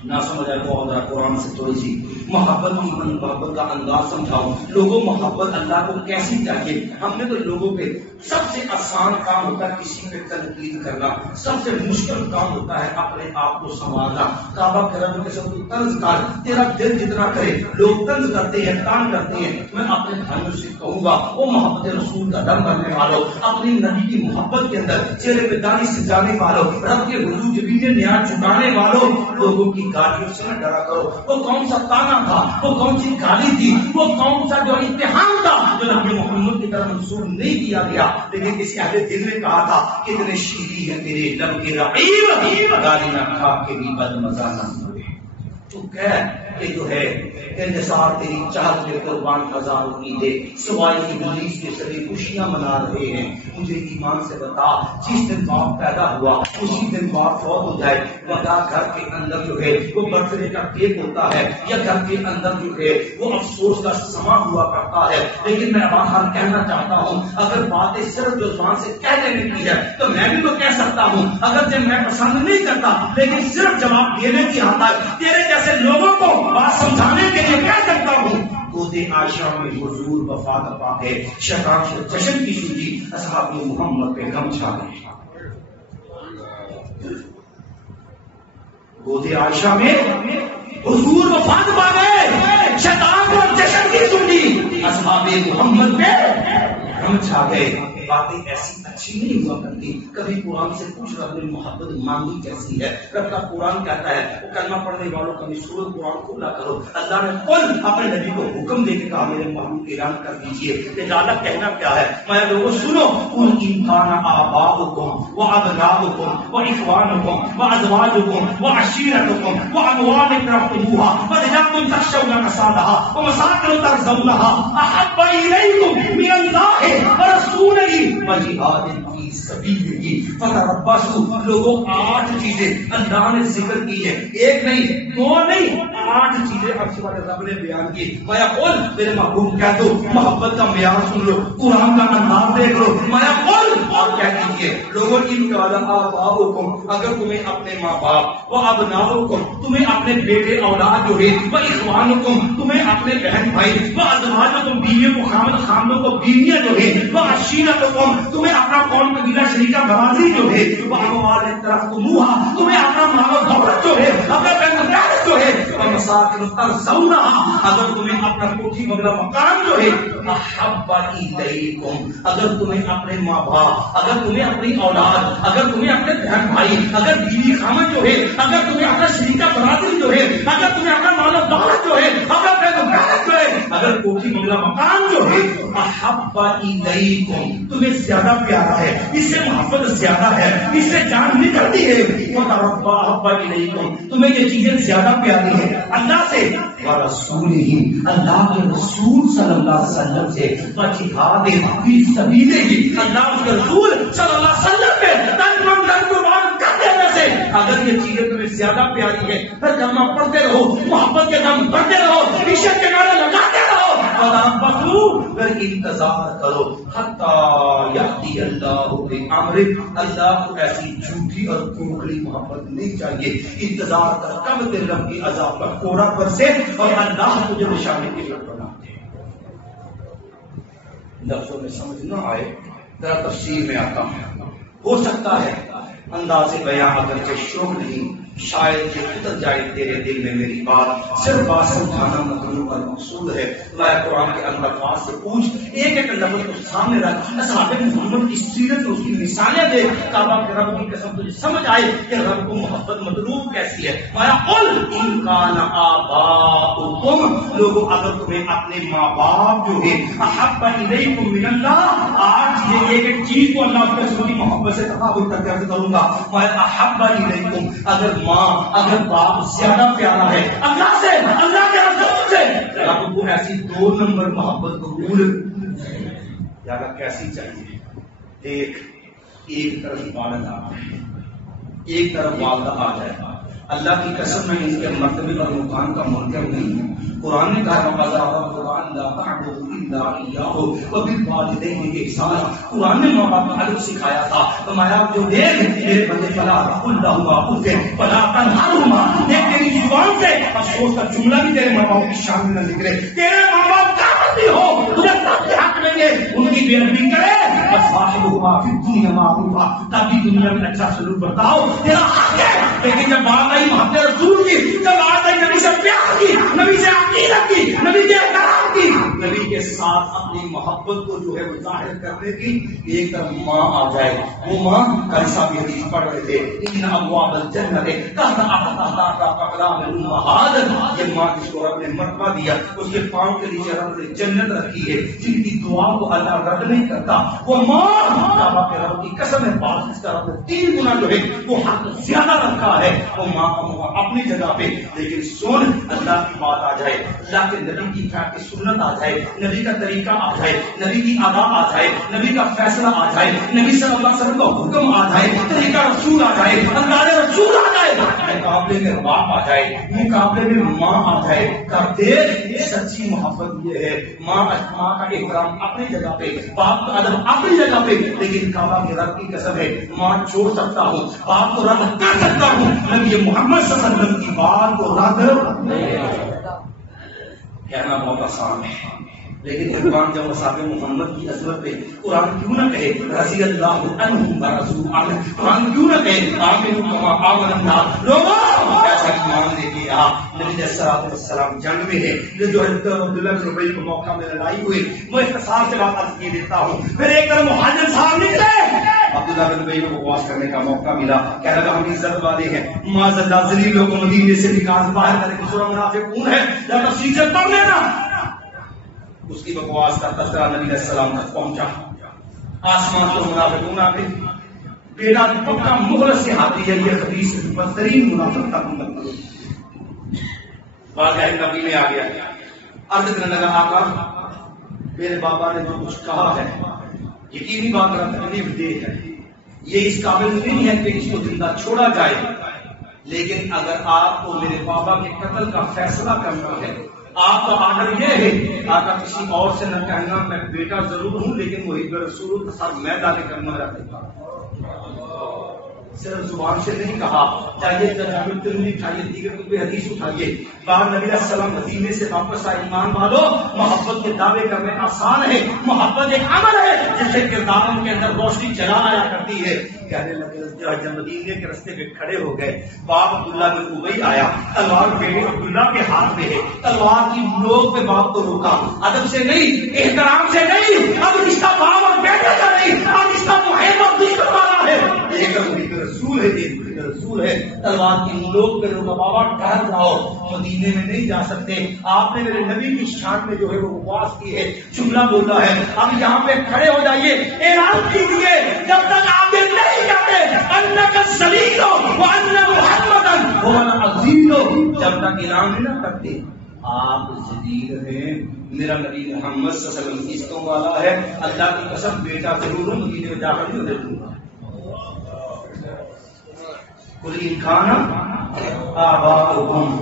نہ سمجھ آئے بہت ذرا قرآن سے تھوڑی سی محبت کی محبت کا انداز سمجھاؤ. لوگوں محبت اللہ کو کیسی چاہیے؟ ہم نے تو لوگوں پہ سب سے آسان کام ہوتا ہے کسی پہ تنقید کرنا، سب سے مشکل کام ہوتا ہے اپنے آپ کو سنبھالنا. کعبہ کرم کے سب کو طنز کر، تیرا دل جتنا کرے. لوگ طنز کرتے ہیں، تان کرتے ہیں. میں اپنے بھائیوں سے کہوں گا وہ محبت رسول کا دم بننے والوں، اپنی نبی کی محبت کے اندر چہرے پہ داڑھی سجانے والوں، رب کے حضور جبین نیاز چکانے والوں، لوگوں کی گالیوں سے نہ ڈرا کرو. وہ کون سا تانا تھا، وہ کون سی گالی تھی، وہ کون سا جو امتحان تھا جو نبی محمد کی طرف منسوخ نہیں کیا گیا، لیکن کسی اہل دل نے کہا تھا کتنے شیریں ہیں تیرے لب کے رقیب، گالی نہ کھا کے بھی بد مزہ نہ ہوئے. تو کہہ کہ جو ہے انتصار تیری چاہت میں قربان ہزاروں کی دے، سوائے کی ابلیس کے سبھی خوشیاں منا رہے ہیں. مجھے ایمان سے بتا جس دن باپ پیدا ہوا اسی دن باپ فوت ہو جائے، بتا گھر کے اندر جو ہے وہ برتھ ڈے کا کیک ہوتا ہے یا گھر کے اندر جو ہے وہ افسوس کا سما ہوا کرتا ہے. لیکن میں باہر کہنا چاہتا ہوں اگر باتیں صرف جو زبان سے کہہ دینے کی ہے تو میں بھی تو کہہ سکتا ہوں. اگر جب میں پسند نہیں کرتا لیکن صرف جواب دینے کی آتا ہے، تیرے جیسے لوگوں کو بات سمجھانے کے لیے کہہ سکتا ہوں. گودے عائشہ میں حضور وفات پا گئے، شیطان سے جشن کی سوجی، اصحاب محمد پہ غم چھا گئے. گودے عائشہ میں حضور وفات پا گئے، شیطان کو جشن کی سوجی، اصحاب محمد پہ غم چھا گئے. باتیں ایسی اچھی نہیں ہوا کرتی. کبھی قرآن سے پوچھ رب نے محبت مانگی کیسی ہے؟ رب کا قرآن کہتا ہے وہ کلمہ پڑھنے والوں کبھی سورۃ قرآن کھولا کرو. اللہ نے خود اپنے نبی کو حکم دے کے کہا میرے محبوب اعلان کر دیجیے. رسالت کہنا کیا ہے؟ میں لوگوں سنو، ان کان آباؤکم وابناؤکم واخوانکم وازواجکم وعشیرتکم واموال اقترفتموها وتجارة تخشون کسادها ومساکن ترضونها احب الیکم من اللہ ورسولہ وجہاد فی سبیلہ فتربصوا. لوگوں 8 چیزیں اللہ نے ذکر کی ہے، 1 نہیں 2 نہیں 8 چیزیں عرش والے رب نے بیان کی. میں قول میرے محبوب کہہ دو، محبت کا معیار سن لو، قرآن کا انداز دیکھ لو. میں قول آپ کہہ دیجیے لوگوں ان کا آباؤکم، اگر تمہیں اپنے ماں باپ، و ابناؤکم تمہیں اپنے بیٹے اولاد جو ہے، و اخوانکم تمہیں اپنے بہن بھائی، و ازواجکم بیویوں کو خامدوں کو بیویاں جو ہے، و عشیرتکم تمہیں اپنا قوم قبیلہ شریکہ برادری جو ہے، و اموال اقترفتموها تمہیں اپنا مال و دولت جو ہے، اپنا بہن جو ہے، و مساکن ترضونها اگر تمہیں اپنا کوٹھی بنگلہ مکان جو ہے، احب الیکم اگر تمہیں اپنے ماں باپ، اگر تمہیں اپنی اولاد، اگر تمہیں اپنے بہن بھائی، اگر بیوی خامن جو ہے، اگر تمہیں اپنا شریکہ برادری جو ہے، اگر تمہیں اپنا مال و دولت جو ہے، اگر بہن جو ہے، اگر کوٹھی بنگلہ مکان جو ہے، احب الیکم تمہیں زیادہ پیارا ہے، اس سے محبت زیادہ ہے، اس سے جان نکلتی ہے، احب الیکم تمہیں یہ چیزیں زیادہ پیاری ہیں اللہ سے، ورسولہ اللہ کے رسول صلی اللہ علیہ وسلم سے، وجہاد فی سبیلہ اللہ کے رسول صلی اللہ علیہ وسلم کے تن من دھن قربان کر دینے سے اگر یہ چیزیں تمہیں زیادہ پیاری ہے، پھر کلمہ پڑھتے رہو، محبت کے دم بڑھتے رہو، عشق کے نعرے لگاتے رہو، پھر انتظار کرو حتی یأتی اللہ بامرہ اللہ کو ایسی جھوٹی اور کھوکھلی محبت نہیں چاہیے. انتظار کر کب تیرے رب کی عذاب کا کوڑا پر سے اور اللہ تجھے نشانی کی شکل بنا دے. لفظوں میں سمجھ نہ آئے ذرا تفسیر میں آتا ہوں. ہو سکتا ہے انداز بیان اگرچہ شوق نہیں، شاید یہ اتر جائے تیرے دل میں میری بات، صرف بات سمجھانا مطلوب اور مقصود ہے. میں قرآن کے اندر بات سے پوچھ، ایک ایک لفظ کو سامنے رکھ، اصحاب محمد کی سیرت میں اس کی مثالیں دے، کعبہ کے رب کی قسم تجھے سمجھ آئے کہ رب کو محبت مطلوب کیسی ہے. میں قل ان کان آباؤکم لوگوں اگر تمہیں اپنے ماں باپ جو ہے، احب الیکم من اللہ، آج یہ ایک ایک چیز کو اللہ کے رسول کی محبت سے تفاوت کر کے عرض کروں گا. میں احب الیکم اگر ماں اگر باپ زیادہ پیارا ہے اللہ سے، اللہ کے رسول سے، رب کو ایسی 2 نمبر محبت قبول زیادہ کیسی چاہیے. ایک طرف والد آ جائے، ایک طرف والدہ آ جائے. اللہ کی قسم میں ان کے مرتبے اور مقام کا منکر نہیں ہے. قرآن نے کہا قرآن نے ماں باپ کا ادب سکھایا تھا. فرمایا جو دیکھ میرے بندے فلا تیری زبان سے افسوس کا جملہ بھی تیرے ماں باپ کی شان میں نہ نکلے. تیرے ماں باپ کا بھی ہو تجھے حق میں دے، ان کی بے ادبی کرے تبھی دنیا میں اچھا سلوک بتاؤ، تیرا حق ہے. لیکن جب بات آئی محبت رسول کی، جب بات آئی نبی سے پیار کی، نبی سے عقیدت کی، نبی کے احترام کی، نبی کے ساتھ اپنی محبت کو جو ہے وہ ظاہر کرنے کی، ایک طرف ماں آ جائے. وہ ماں کل صاحب حدیث پڑھ رہے تھے، ان ابواب الجنت تحت اقدام الامہات، یہ ماں جس کو رب نے مرتبہ دیا، اس کے پاؤں کے نیچے رب نے جنت رکھی ہے، جن کی دعا کو اللہ رد نہیں کرتا. وہ ماں کعبہ کے رب کی قسم ہے، بات اس کا رب نے 3 گنا جو ہے وہ حق زیادہ رکھا ہے. وہ ماں اپنی جگہ پہ، لیکن سن اللہ کی بات آ جائے، اللہ کے نبی کی سنت آ جائے، نبی کا طریقہ آ جائے، نبی کی ادا آ جائے، نبی کا فیصلہ آ جائے، نبی صلی اللہ علیہ وسلم کا حکم آ جائے، طریقہ رسول آ جائے، انداز رسول آ جائے، مقابلے میں باپ آ جائے، مقابلے میں ماں آ جائے. کرتے سچی محبت یہ ہے ماں کا احترام اپنی جگہ پہ، باپ کا ادب اپنی جگہ پہ، لیکن کعبہ کے رب کی قسم ہے ماں چھوڑ سکتا ہوں، باپ کو رد کر سکتا ہوں، نبی محمد صلی اللہ علیہ وسلم کی بات کو رد کہنا بہت آسان ہے. لیکن قرآن جب مصحف محمد کی عظمت پہ قرآن کیوں نہ کہے رضی اللہ عنہم ورضوا عنہ، قرآن کیوں نہ کہے آمنوا کما آمن الناس، لوگوں ایسا ایمان لے کے آ. نبی علیہ الصلوۃ والسلام جنگ میں ہے، یہ جو حضرت عبداللہ بن ابی کو موقع میں لڑائی ہوئی، میں اختصار سے بات عرض کیے دیتا ہوں. پھر ایک طرف مہاجر صاحب نکلے، عبداللہ بن ابی کو واس کرنے کا موقع ملا، کہنے لگا ہم عزت والے ہیں، معاذ اللہ ذلیل لوگوں کو مدینے سے نکال باہر کرنے کی سورہ منافقون ہے، یا تفصیل سے پڑھ لینا. اس کی بکواس کا تذکرہ نبی علیہ السلام تک پہنچا، آسمان کو منافقون آ گئے، بیٹا پکا مخلص سے ہاتھی ہے، یہ حدیث بدترین منافق تک منتقل. واقعہ نبی میں آ گیا، عرض کرنے لگا آقا میرے بابا نے جو کچھ کہا ہے یقینی بات تکلیف دہ ہے، یہ اس قابل نہیں ہے کہ اس کو زندہ چھوڑا جائے، لیکن اگر آپ کو میرے بابا کے قتل کا فیصلہ کرنا ہے، آپ کا آرڈر یہ ہے، آقا کسی اور سے نہ کہنا میں بیٹا ضرور ہوں لیکن وہی رسول کا ساتھ میں داخل کرنا رہتا ہوں، صرف زبان سے نہیں کہا، چاہیے جامع ترمذی اٹھائیے، دیگر کتب حدیث اٹھائیے، بعد نبی علیہ السلام مدینے سے واپس آئے، ایمان والو محبت کے دعوے کرنے آسان ہے، محبت ایک عمل ہے جس سے کرداروں کے اندر روشنی چلا آیا کرتی ہے۔ کہنے لگے جب مدینے کے رستے پہ کھڑے ہو گئے، باپ عبداللہ بن ابی آیا، تلوار بیٹے عبداللہ کے ہاتھ میں ہے، تلوار کی نوک پہ باپ کو روکا، ادب سے نہیں، احترام سے نہیں، اب رشتہ باپ اور بیٹے کا نہیں، اب رشتہ محب اور دشمن والا ہے، ایک رسول ہے، ایک رسول ہے، تلوار کی نوک پہ روکا، بابا ٹھہر جاؤ، مدینے میں نہیں جا سکتے، آپ نے میرے نبی کی شان میں جو ہے وہ بکواس کی ہے، جملہ بولا ہے، اب یہاں پہ کھڑے ہو جائیے، اعلان کیجیے، جب تک آپ نہیں کہتے انک الذلیل وان محمدا هو العزیز، جب تک اعلان نہ کرتے آپ ذلیل ہیں، میرا نبی محمد صلی اللہ علیہ وسلم عزتوں والا ہے، اللہ کی قسم بیٹا ضرور ہوں، مدینے میں جا کر نہیں دے دوں گا، کوئی کھانا آباؤہم،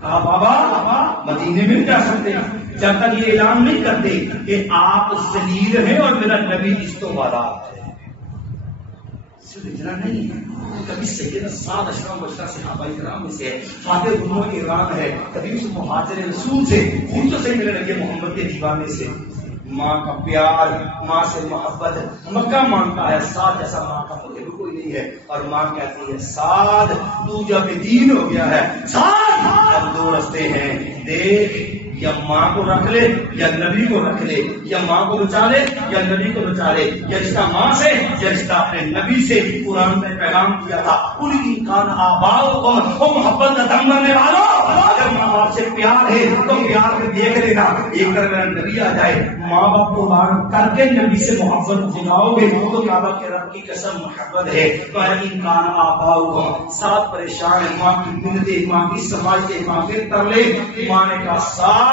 کہا بابا مدینے میں جا سکتے جب تک یہ اعلان نہیں کرتے کہ آپ ذلیل ہیں اور میرا نبی عزتوں والا ہے، صرف اتنا نہیں ہے، کبھی سیدنا سعد اشرف بشرا صحابہ کرام میں سے فاتح دنوں ایران ہے، کبھی اس مہاجر رسول سے، خود تو صحیح ملنے لگے محمد کے دیوانے سے، ماں کا پیار، ماں سے محبت، مکہ مانتا ہے سعد جیسا ماں کا مجھے کوئی نہیں ہے، اور ماں کہتی ہے سعد تو جب دین ہو گیا ہے، سعد اب دو رستے ہیں، دیکھ یا ماں کو رکھ لے یا نبی کو رکھ لے، یا ماں کو بچا لے یا نبی کو بچا لے، یا رشتہ ماں سے یا رشتہ اپنے نبی سے۔ قرآن نے پیغام دیا تھا ان کی کان آباؤکم، وہ محبت کا دم بننے والوں، اگر ماں باپ سے پیار ہے تو پیار میں دیکھ لینا، ایک کر میرا نبی آ جائے، ماں باپ کو بار کر کے نبی سے محبت دکھاؤ گے تو کعبہ کے رب کی قسم محبت ہے۔ تو ان کان آباؤکم، ساتھ پریشان ہے، ماں کی منتیں، ماں کی سماجتیں، ماں کے ترلے، ماں نے کہا ساتھ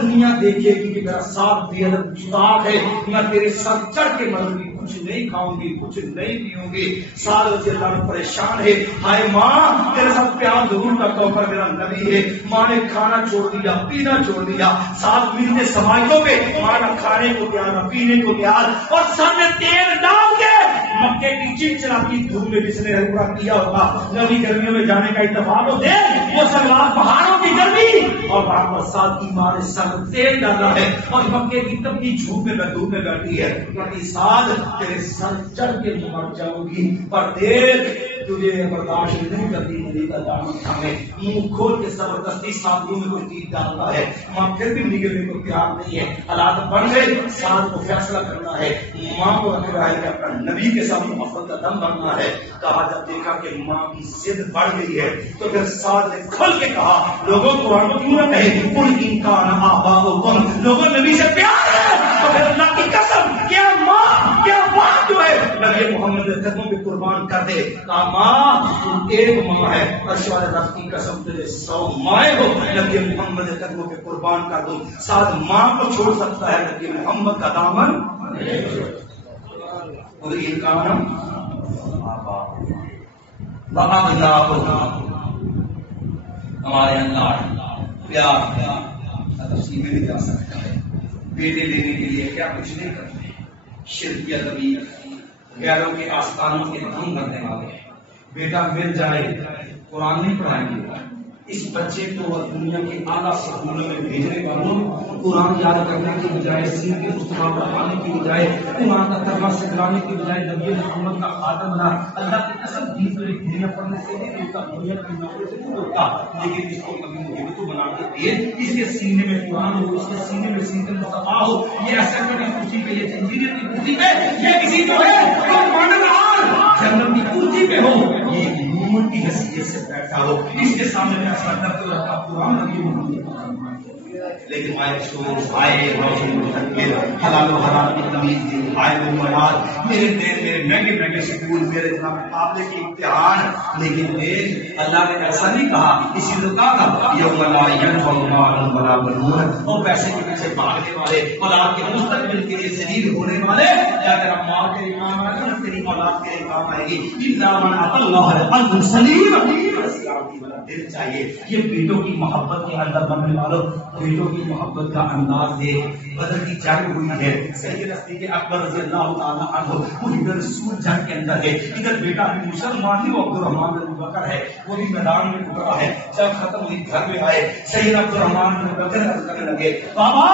دنیا دیکھے گی کہ میرا ساتھ بے ادب گستاخ ہے، میں تیرے سر چڑھ کے مروں گی، کچھ نہیں کھاؤں گی، کچھ نہیں پیوں گی۔ سال رضی اللہ عنہ پریشان ہے، ہائے ماں تیرے ساتھ پیار ضرور کرتا ہوں پر میرا نبی ہے۔ ماں نے کھانا چھوڑ دیا، پینا چھوڑ دیا، ساتھ ملتے سماجوں پہ ماں نہ کھانے کو تیار نہ پینے کو تیار، اور سر میں تیل ڈال کے مکے کی چنچناتی دھوپ میں جس نے پورا کیا ہوگا، نبی گرمیوں میں جانے کا اتفاق ہو دے وہ سنگلاس پہاڑوں کی گرمی، اور وہاں پر ساتھ کی ماں نے سر تیل ڈالا ہے اور مکے کی تپتی دھوپ میں دھوپ میں بیٹھی ہے، کہتی ساتھ تیرے سر چڑھ کے مر جاؤں گی، پر دیکھ تجھے برداشت نہیں کرتی، نبی کا دامن تھامے، منہ کھول کے زبردستی ساتھ میں کوئی چیز ڈالتا ہے، ماں پھر بھی نگلنے کو تیار نہیں ہے، حالات بن گئے، ساتھ کو فیصلہ کرنا ہے، ماں کو رکھ رہا ہے کہ اپنا نبی کے ساتھ محبت کا دم بننا ہے۔ کہا جب دیکھا کہ ماں کی ضد بڑھ گئی ہے تو پھر سعد نے کھل کے کہا لوگوں قرآن کو کیوں نہ کہے قل ان کان آباؤکم، لوگوں نبی سے پیار ہے تو پھر اللہ کی قسم کیا ماں کیا باپ جو ہے نبی محمد کے قدموں پہ قربان کر دے۔ کہا ماں تم ایک ماں ہے، اشوار رب کی قسم تجھے 100 مائیں ہو، نبی محمد کے قدموں پہ قربان کر دوں۔ سعد ماں کو چھوڑ سکتا ہے، نبی محمد کا دامن ہمارے اندر پیار تفصیل میں نہیں جا سکتا ہے، بیٹے لینے کے لیے کیا کچھ نہیں کرتے، شرک یا کبھی غیروں کے آستانوں کے دھم کرنے والے، بیٹا مل جائے قرآن نہیں پڑھائیں گے، اس بچے کو دنیا کے اعلیٰ سکولوں میں بھیجنے والوں قرآن یاد کرنے کی بجائے سین کے مصطفیٰ پڑھانے کی بجائے قرآن کا ترجمہ سکھلانے کی بجائے نبی محمد کا خاتم بنا۔ اللہ کی قسم دنیا پڑھنے سے نہیں دیتا، دنیا کی نوکری سے نہیں ہوتا، لیکن اس کو کبھی مجھے تو بنا کے دیے، اس کے سینے میں قرآن ہو، اس کے سینے میں سین کا مصطفیٰ ہو، یہ ایسا کی کرسی پہ، یہ انجینئر کی کرسی پہ، یہ کسی جو ہے جنرل کی کرسی پہ ہو، یہ نور کی حیثیت سے بیٹھا ہو، اس کے سامنے فیصلہ کرتے ہوئے قرآن نبی محمد لیکن آئے افسوس آئے روشن مستقبل حلال و حرام کی تمیز دی آئے مواد میرے دین میرے مہنگے مہنگے سکول میرے جناب مقابلے کے امتحان، لیکن دیکھ اللہ نے ایسا نہیں کہا، اسی نے کہا تھا یوم لا ینفع مال ولا بنون، اور پیسے کے پیچھے بھاگنے والے اولاد کے مستقبل کے لیے شہید ہونے والے، کیا تیرا مال تیرے کام آئے گا، تیری اولاد تیرے کام آئے گی، الا من اتى الله بقلب سلیم، اسلام کی والا دل چاہیے۔ یہ بیٹوں کی محبت کے اندر بننے والوں، بیٹوں کی محبت کا انداز ہے۔ بدر کی جنگ ہوئی ہے، سیدنا صدیق اکبر رضی اللہ تعالیٰ عنہ وہ ادھر رسول جنگ کے اندر ہے، ادھر بیٹا بھی مسلمان ہی، وہ عبد الرحمان بن بکر ہے، وہ بھی میدان میں اترا ہے۔ جب ختم ہوئی گھر میں آئے، سیدنا عبد الرحمان بن بکر کرنے لگے، بابا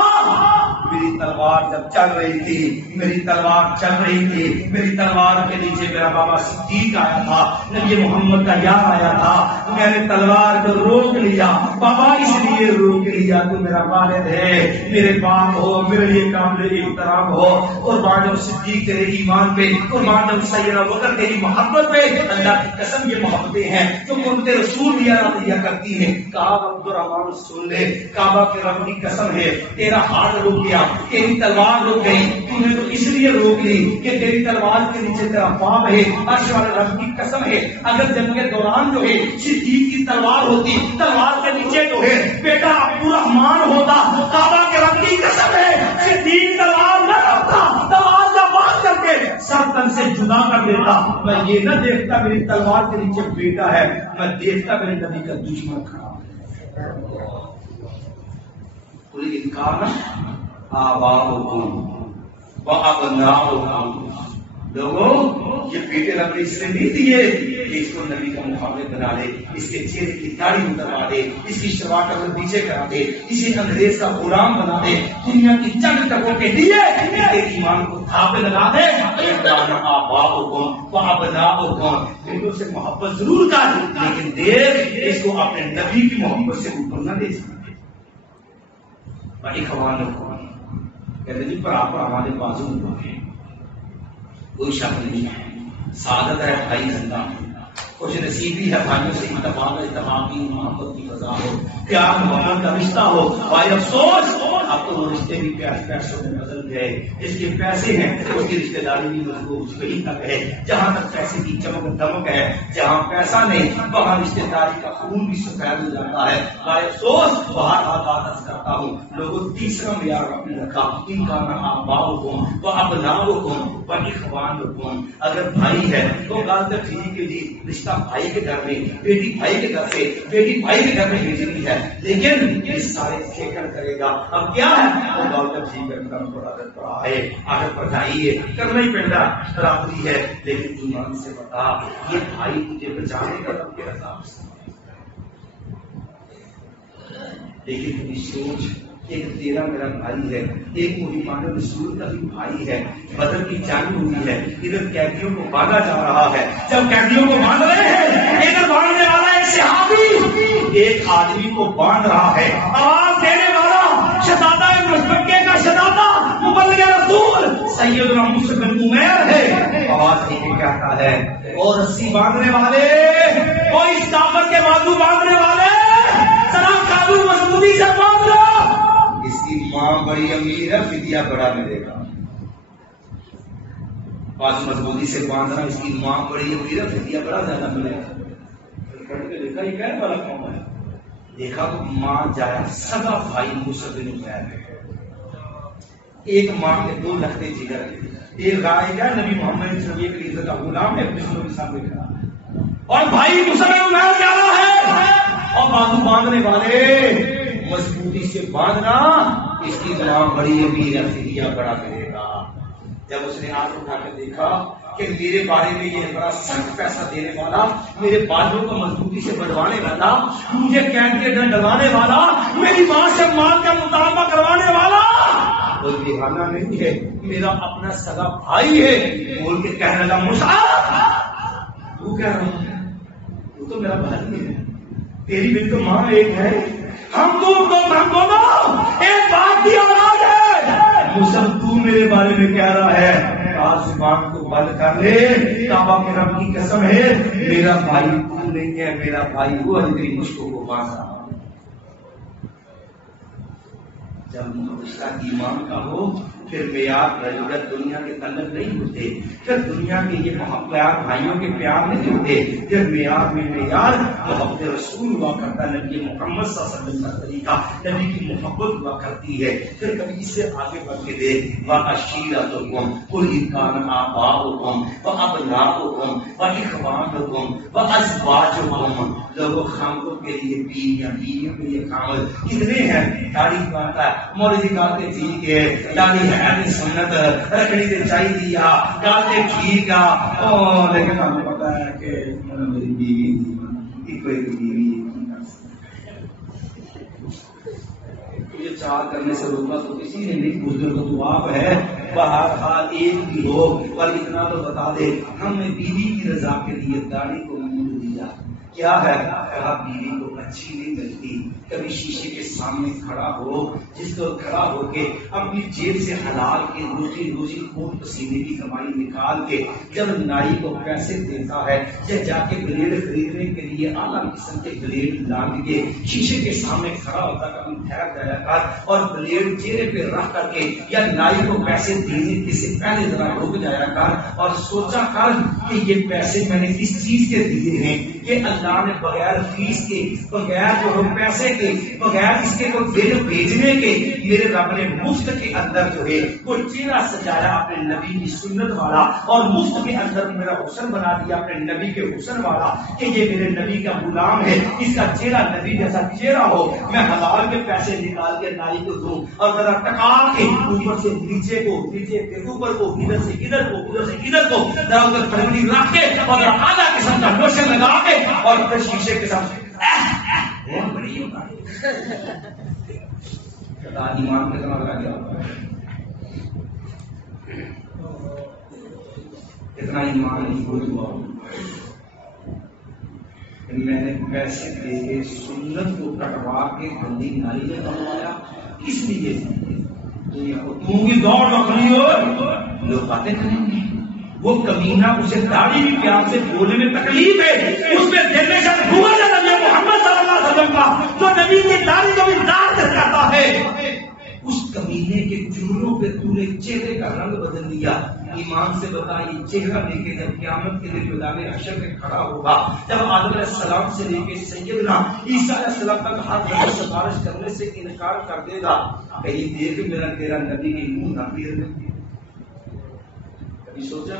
میری تلوار جب چل رہی تھی، میری تلوار چل رہی تھی، میری تلوار کے نیچے میرا بابا صدیق آیا تھا، نبی محمد کا یار آیا تھا، میں نے تلوار کو روک لیا، بابا اس لیے روک لیا تو میرا والد ہے، میرے باپ ہو، میرے لیے قابل احترام ہو، قربان جاؤ صدیق تیرے ایمان پہ، قربان جاؤ سیدنا بکر تیری محبت پہ، اللہ کی قسم یہ محبتیں ہیں جو قربت رسول دیا دیا کرتی ہیں۔ کہا عبد الرحمان سن لے، کعبہ کے رب کی قسم ہے تیرا ہاتھ رک گیا، تیری تلوار رک گئی، تو نے تو اس لیے روک لی کہ تیری تلوار کے نیچے تیرا باپ ہے، عرش والے رب کی قسم ہے اگر جنگ کے دوران جو ہے صدیق کی تلوار ہوتی، تلوار کے نیچے جو ہے بیٹا عبد الرحمان ہوتا، کعبہ کے رب کی قسم ہے صدیق تلوار نہ رکھتا، تلوار کا بات کر کے سر تن سے جدا کر دیتا۔ میں یہ نہ دیکھتا میری تلوار کے نیچے بیٹا ہے، میں دیکھتا میرے نبی کا دشمن کھڑا ہے۔ کوئی انکار آباؤکم وابناؤکم، لوگوں یہ بیٹے رب نے اس نے نہیں دیے کہ اس کو نبی کا محمد بنا دے، اس کے چہرے کی داڑھی اتروا دے، اس کی شراکت پیچھے کرا دے، اسے انگریز کا غلام بنا دے، دنیا کی چند ٹکوں کے لیے ایمان کو تھاپے لگا دے۔ آباؤکم وابناؤکم، بیٹوں سے محبت ضرور کر، لیکن دیکھ اس کو اپنے نبی کی محبت سے اوپر نہ دے سکتے۔ بڑی خوانوں کو کہتے جی برابر ہمارے بازو میں ہیں، کوئی شک نہیں ہے، سعادت ہے بھائی زندہ، کچھ نصیبی ہے بھائیوں سے اتفاق اتفاق کی محبت کی فضا ہو، پیار محبت کا رشتہ ہو۔ بھائی افسوس اب تو وہ رشتے بھی پیسوں میں بدل گئے، اس کے پیسے ہیں اس کی رشتے داری بھی مضبوط وہیں تک ہے جہاں تک پیسے کی چمک دمک ہے، جہاں پیسہ نہیں وہاں رشتے داری کا خون بھی سفید ہو جاتا ہے۔ بھائی افسوس باہر بات کرتا ہوں لوگوں تیسرا معیار اپنے رکھا، ان کا نہ آباؤکم وابناؤکم واخوانکم، اگر بھائی ہے تو بات تو ٹھیک ہے جی، رشتہ بھائی کے گھر میں، بیٹی بھائی کے گھر سے، بیٹی بھائی کے گھر میں بھیجنی ہے، لیکن یہ سارے ٹھیکر کرے گا۔ اب کیا ہے وہ بات ٹھیک ہے، عادت پڑا ہے، عادت پڑ جائیے کرنا ہی پڑتا، برابری ہے، لیکن ایمان سے بتا یہ بھائی تجھے بچانے کا رب کے عذاب سے، لیکن تیری سوچ ایک تیرا میرا بھائی ہے، ایک محبان رسول کا بھی بھائی ہے، بدر کی جنگ ہوئی ہے، ادھر قیدیوں کو باندھا جا رہا ہے، جب قیدیوں کو باندھ رہے ہیں ادھر باندھنے والا ایک صحابی ایک آدمی کو باندھ رہا ہے، آواز دینے والا شہزادہ مشفقے کا شہزادہ مبلغ رسول سیدنا مصعب بن عمیر ہے، آواز دے کے کہتا ہے اور رسی باندھنے والے، کوئی اس کافر کے بازو باندھنے والے ذرا قابو مضبوطی سے باندھ لو، اس کی ماں بڑی امیر ہے، فدیہ بڑا ملے گا۔ بازو مضبوطی سے باندھنا، اس کی ماں بڑی امیر ہے، فدیہ بڑا زیادہ ملے گا۔ دیکھا یہ کیا بڑا قوم ہے، دیکھا تو ماں جایا سگا بھائی مصعب بن عمیر ہے، ایک ماں کے دو لگتے جگر ہے، ایک رائے گا نبی محمد صلی اللہ علیہ وسلم کا غلام ہے دوسروں کے سامنے کھڑا ہے، اور بھائی مصعب بن عمیر کیا ہے، اور بازو باندھنے والے مضبوطی سے باندھنا، اس کی ماں بڑی امیر ہے، فدیہ بڑا کرے گا۔ جب اس نے ہاتھ اٹھا کے دیکھا کہ میرے بارے میں یہ بڑا سخت پیسہ دینے والا، میرے بالوں کو مضبوطی سے بڑھوانے والا، مجھے قید کے ڈر ڈلوانے والا، میری ماں سے مال کا مطالبہ کروانے والا، وہ دیوانہ نہیں ہے، میرا اپنا سگا بھائی ہے، بول کے کہنے لگا مصعب تو کہہ رہا ہے وہ تو میرا بھائی ہے، تیری بھی تو ماں ایک ہے، ہم دونوں ایک باپ کی اولاد ہے، مصعب تو میرے بارے میں کہہ رہا ہے، آج زبان کو بند کر لے، کعبہ کے رب کی قسم ہے میرا بھائی تو نہیں ہے، میرا بھائی وہ ہے تیری مشکوں کو باندھ رہا۔ جب اس کا ایمان کا ہو پھر معیار ضرورت دنیا کے طلب نہیں ہوتے، پھر دنیا کے یہ محبت بھائیوں کے پیار نہیں ہوتے، پھر معیار میں معیار محبت رسول ہوا کرتا، نبی محمد صلی اللہ علیہ وسلم کا طریقہ، نبی کی محبت ہوا کرتی ہے۔ پھر کبھی اس سے آگے بڑھ کے دیکھ وَعَشِيرَتُكُمْ قُلْ إِن كَانَ آبَاؤُكُمْ وَأَبْنَاؤُكُمْ وَإِخْوَانُكُمْ وَأَزْوَاجُكُمْ، لوگوں خامدوں کے لیے بیویاں، بیویوں کے لیے خامد کتنے ہیں؟ تاریخ بنتا ہے مولوی کہتے ٹھیک ہے، داڑھی ہے نہیں سنت رکھنی تو چاہیے کہتے ٹھیک ہے، لیکن ہمیں پتا ہے کہ میری بیوی کوئی بیوی یہ چار کرنے سے روکنا تو کسی نے نہیں، بزرگ تو آپ ہے، بہرحال ایک بھی ہو، پر اتنا تو بتا دے ہم نے بیوی کی رضا کے لیے داڑھی کو منظور دیا، کیا ہے کہا بیوی کو اچھی نہیں لگتی کبھی شیشے کے سامنے کھڑا ہو، جس کو کھڑا ہو کے اپنی جیب سے حلال کے روزی روزی خون پسینے کی کمائی نکال کے جب نائی کو پیسے دیتا ہے یا جا کے بلیڈ خریدنے کے لیے اعلیٰ قسم کے بلیڈ لا کے شیشے کے سامنے کھڑا ہوتا کبھی ٹھہر جایا کر اور بلیڈ چہرے پہ رکھ کر کے یا نائی کو پیسے دینے سے پہلے ذرا رک جایا کر اور سوچا کر کہ یہ پیسے میں نے کس چیز کے دیے ہیں، یہ اللہ نے بغیر فیس کے، بغیر جو پیسے کے، بغیر اس کے کوئی بل بھیجنے کے میرے رب نے مفت کے اندر جو ہے وہ چہرہ سجایا اپنے نبی کی سنت والا، اور مفت کے اندر میرا حسن بنا دیا اپنے نبی کے حسن والا کہ یہ میرے نبی کا غلام ہے، اس کا چہرہ نبی جیسا چہرہ ہو، میں حلال کے پیسے نکال کے نائی کو دوں اور ذرا ٹکا کے اوپر سے نیچے کو، نیچے کے اوپر کو، ادھر سے ادھر کو، ادھر سے ادھر کو ذرا ادھر پھڑی رکھ کے اور ذرا آدھا قسم کا لوشن لگا کے اور پھر شیشے کے ساتھ ایمان کتنا لگا گیا، اتنا ایمان ہوا میں نے پیسے دے کے سنت کو کٹوا کے گندی نالی میں بنوایا، کس لیے تم کی دوڑ رکھنی ہو لوگ باتیں کریں گے، وہ کمینہ اسے داڑھی بھی پیار سے بولنے میں تکلیف ہے، اس میں دینے کا محمد صلی اللہ علیہ وسلم کا جو نبی کی داڑھی کو بھی دار کرتا ہے، اس کمینے کے چولوں پہ تو نے چہرے کا رنگ بدل دیا۔ ایمان سے بتا یہ چہرہ لے کے جب قیامت کے دن میدان حشر میں کھڑا ہوگا، جب آدم علیہ السلام سے لے کے سیدنا عیسیٰ علیہ السلام تک ہر جگہ سفارش کرنے سے انکار کر دے گا، کہیں دیکھ میرا تیرا نبی کی منہ نہ پھیر دے، کبھی سوچا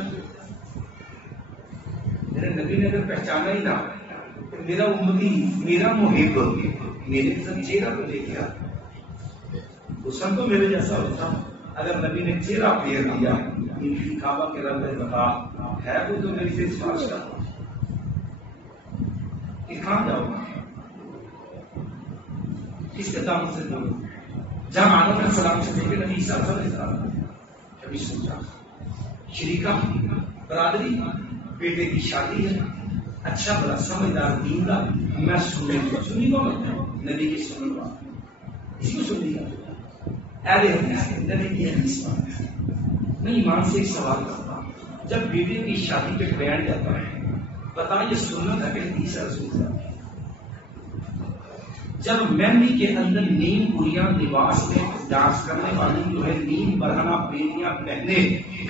میرے نبی نے اگر پہچانا ہی نہ کہ میرا امتی، میرا محب، میرے چہرہ کو لے کے حسن تو میرے جیسا ہوتا، اگر نبی نے چہرہ پھیر دیا کعبہ کے رب نے بتا ہے وہ تو میری سے سفارش کرتا کہ کہاں جاؤ گا، کس کے دام سے دو جہاں آدم علیہ السلام سے لے کے نبی عیسیٰ علیہ السلام، کبھی سوچا شریکہ برادری بیٹے کی شادی ہے، اچھا بڑا سمجھدار دیندار، میں سننے کو سنی کو نبی کی سنن والا اس کو سن لیا اہل حدیث کے نبی کی حدیث بات۔ میں ایمان سے ایک سوال کرتا ہوں، جب بیٹے کی شادی پہ بیٹھ جاتا ہے بتا یہ سنت ہے کہ حدیث ہے رسول اللہ، جب مہندی کے اندر نیم پوریاں لباس میں ڈانس کرنے والی جو ہے نیم برہنہ بیٹیاں بہنے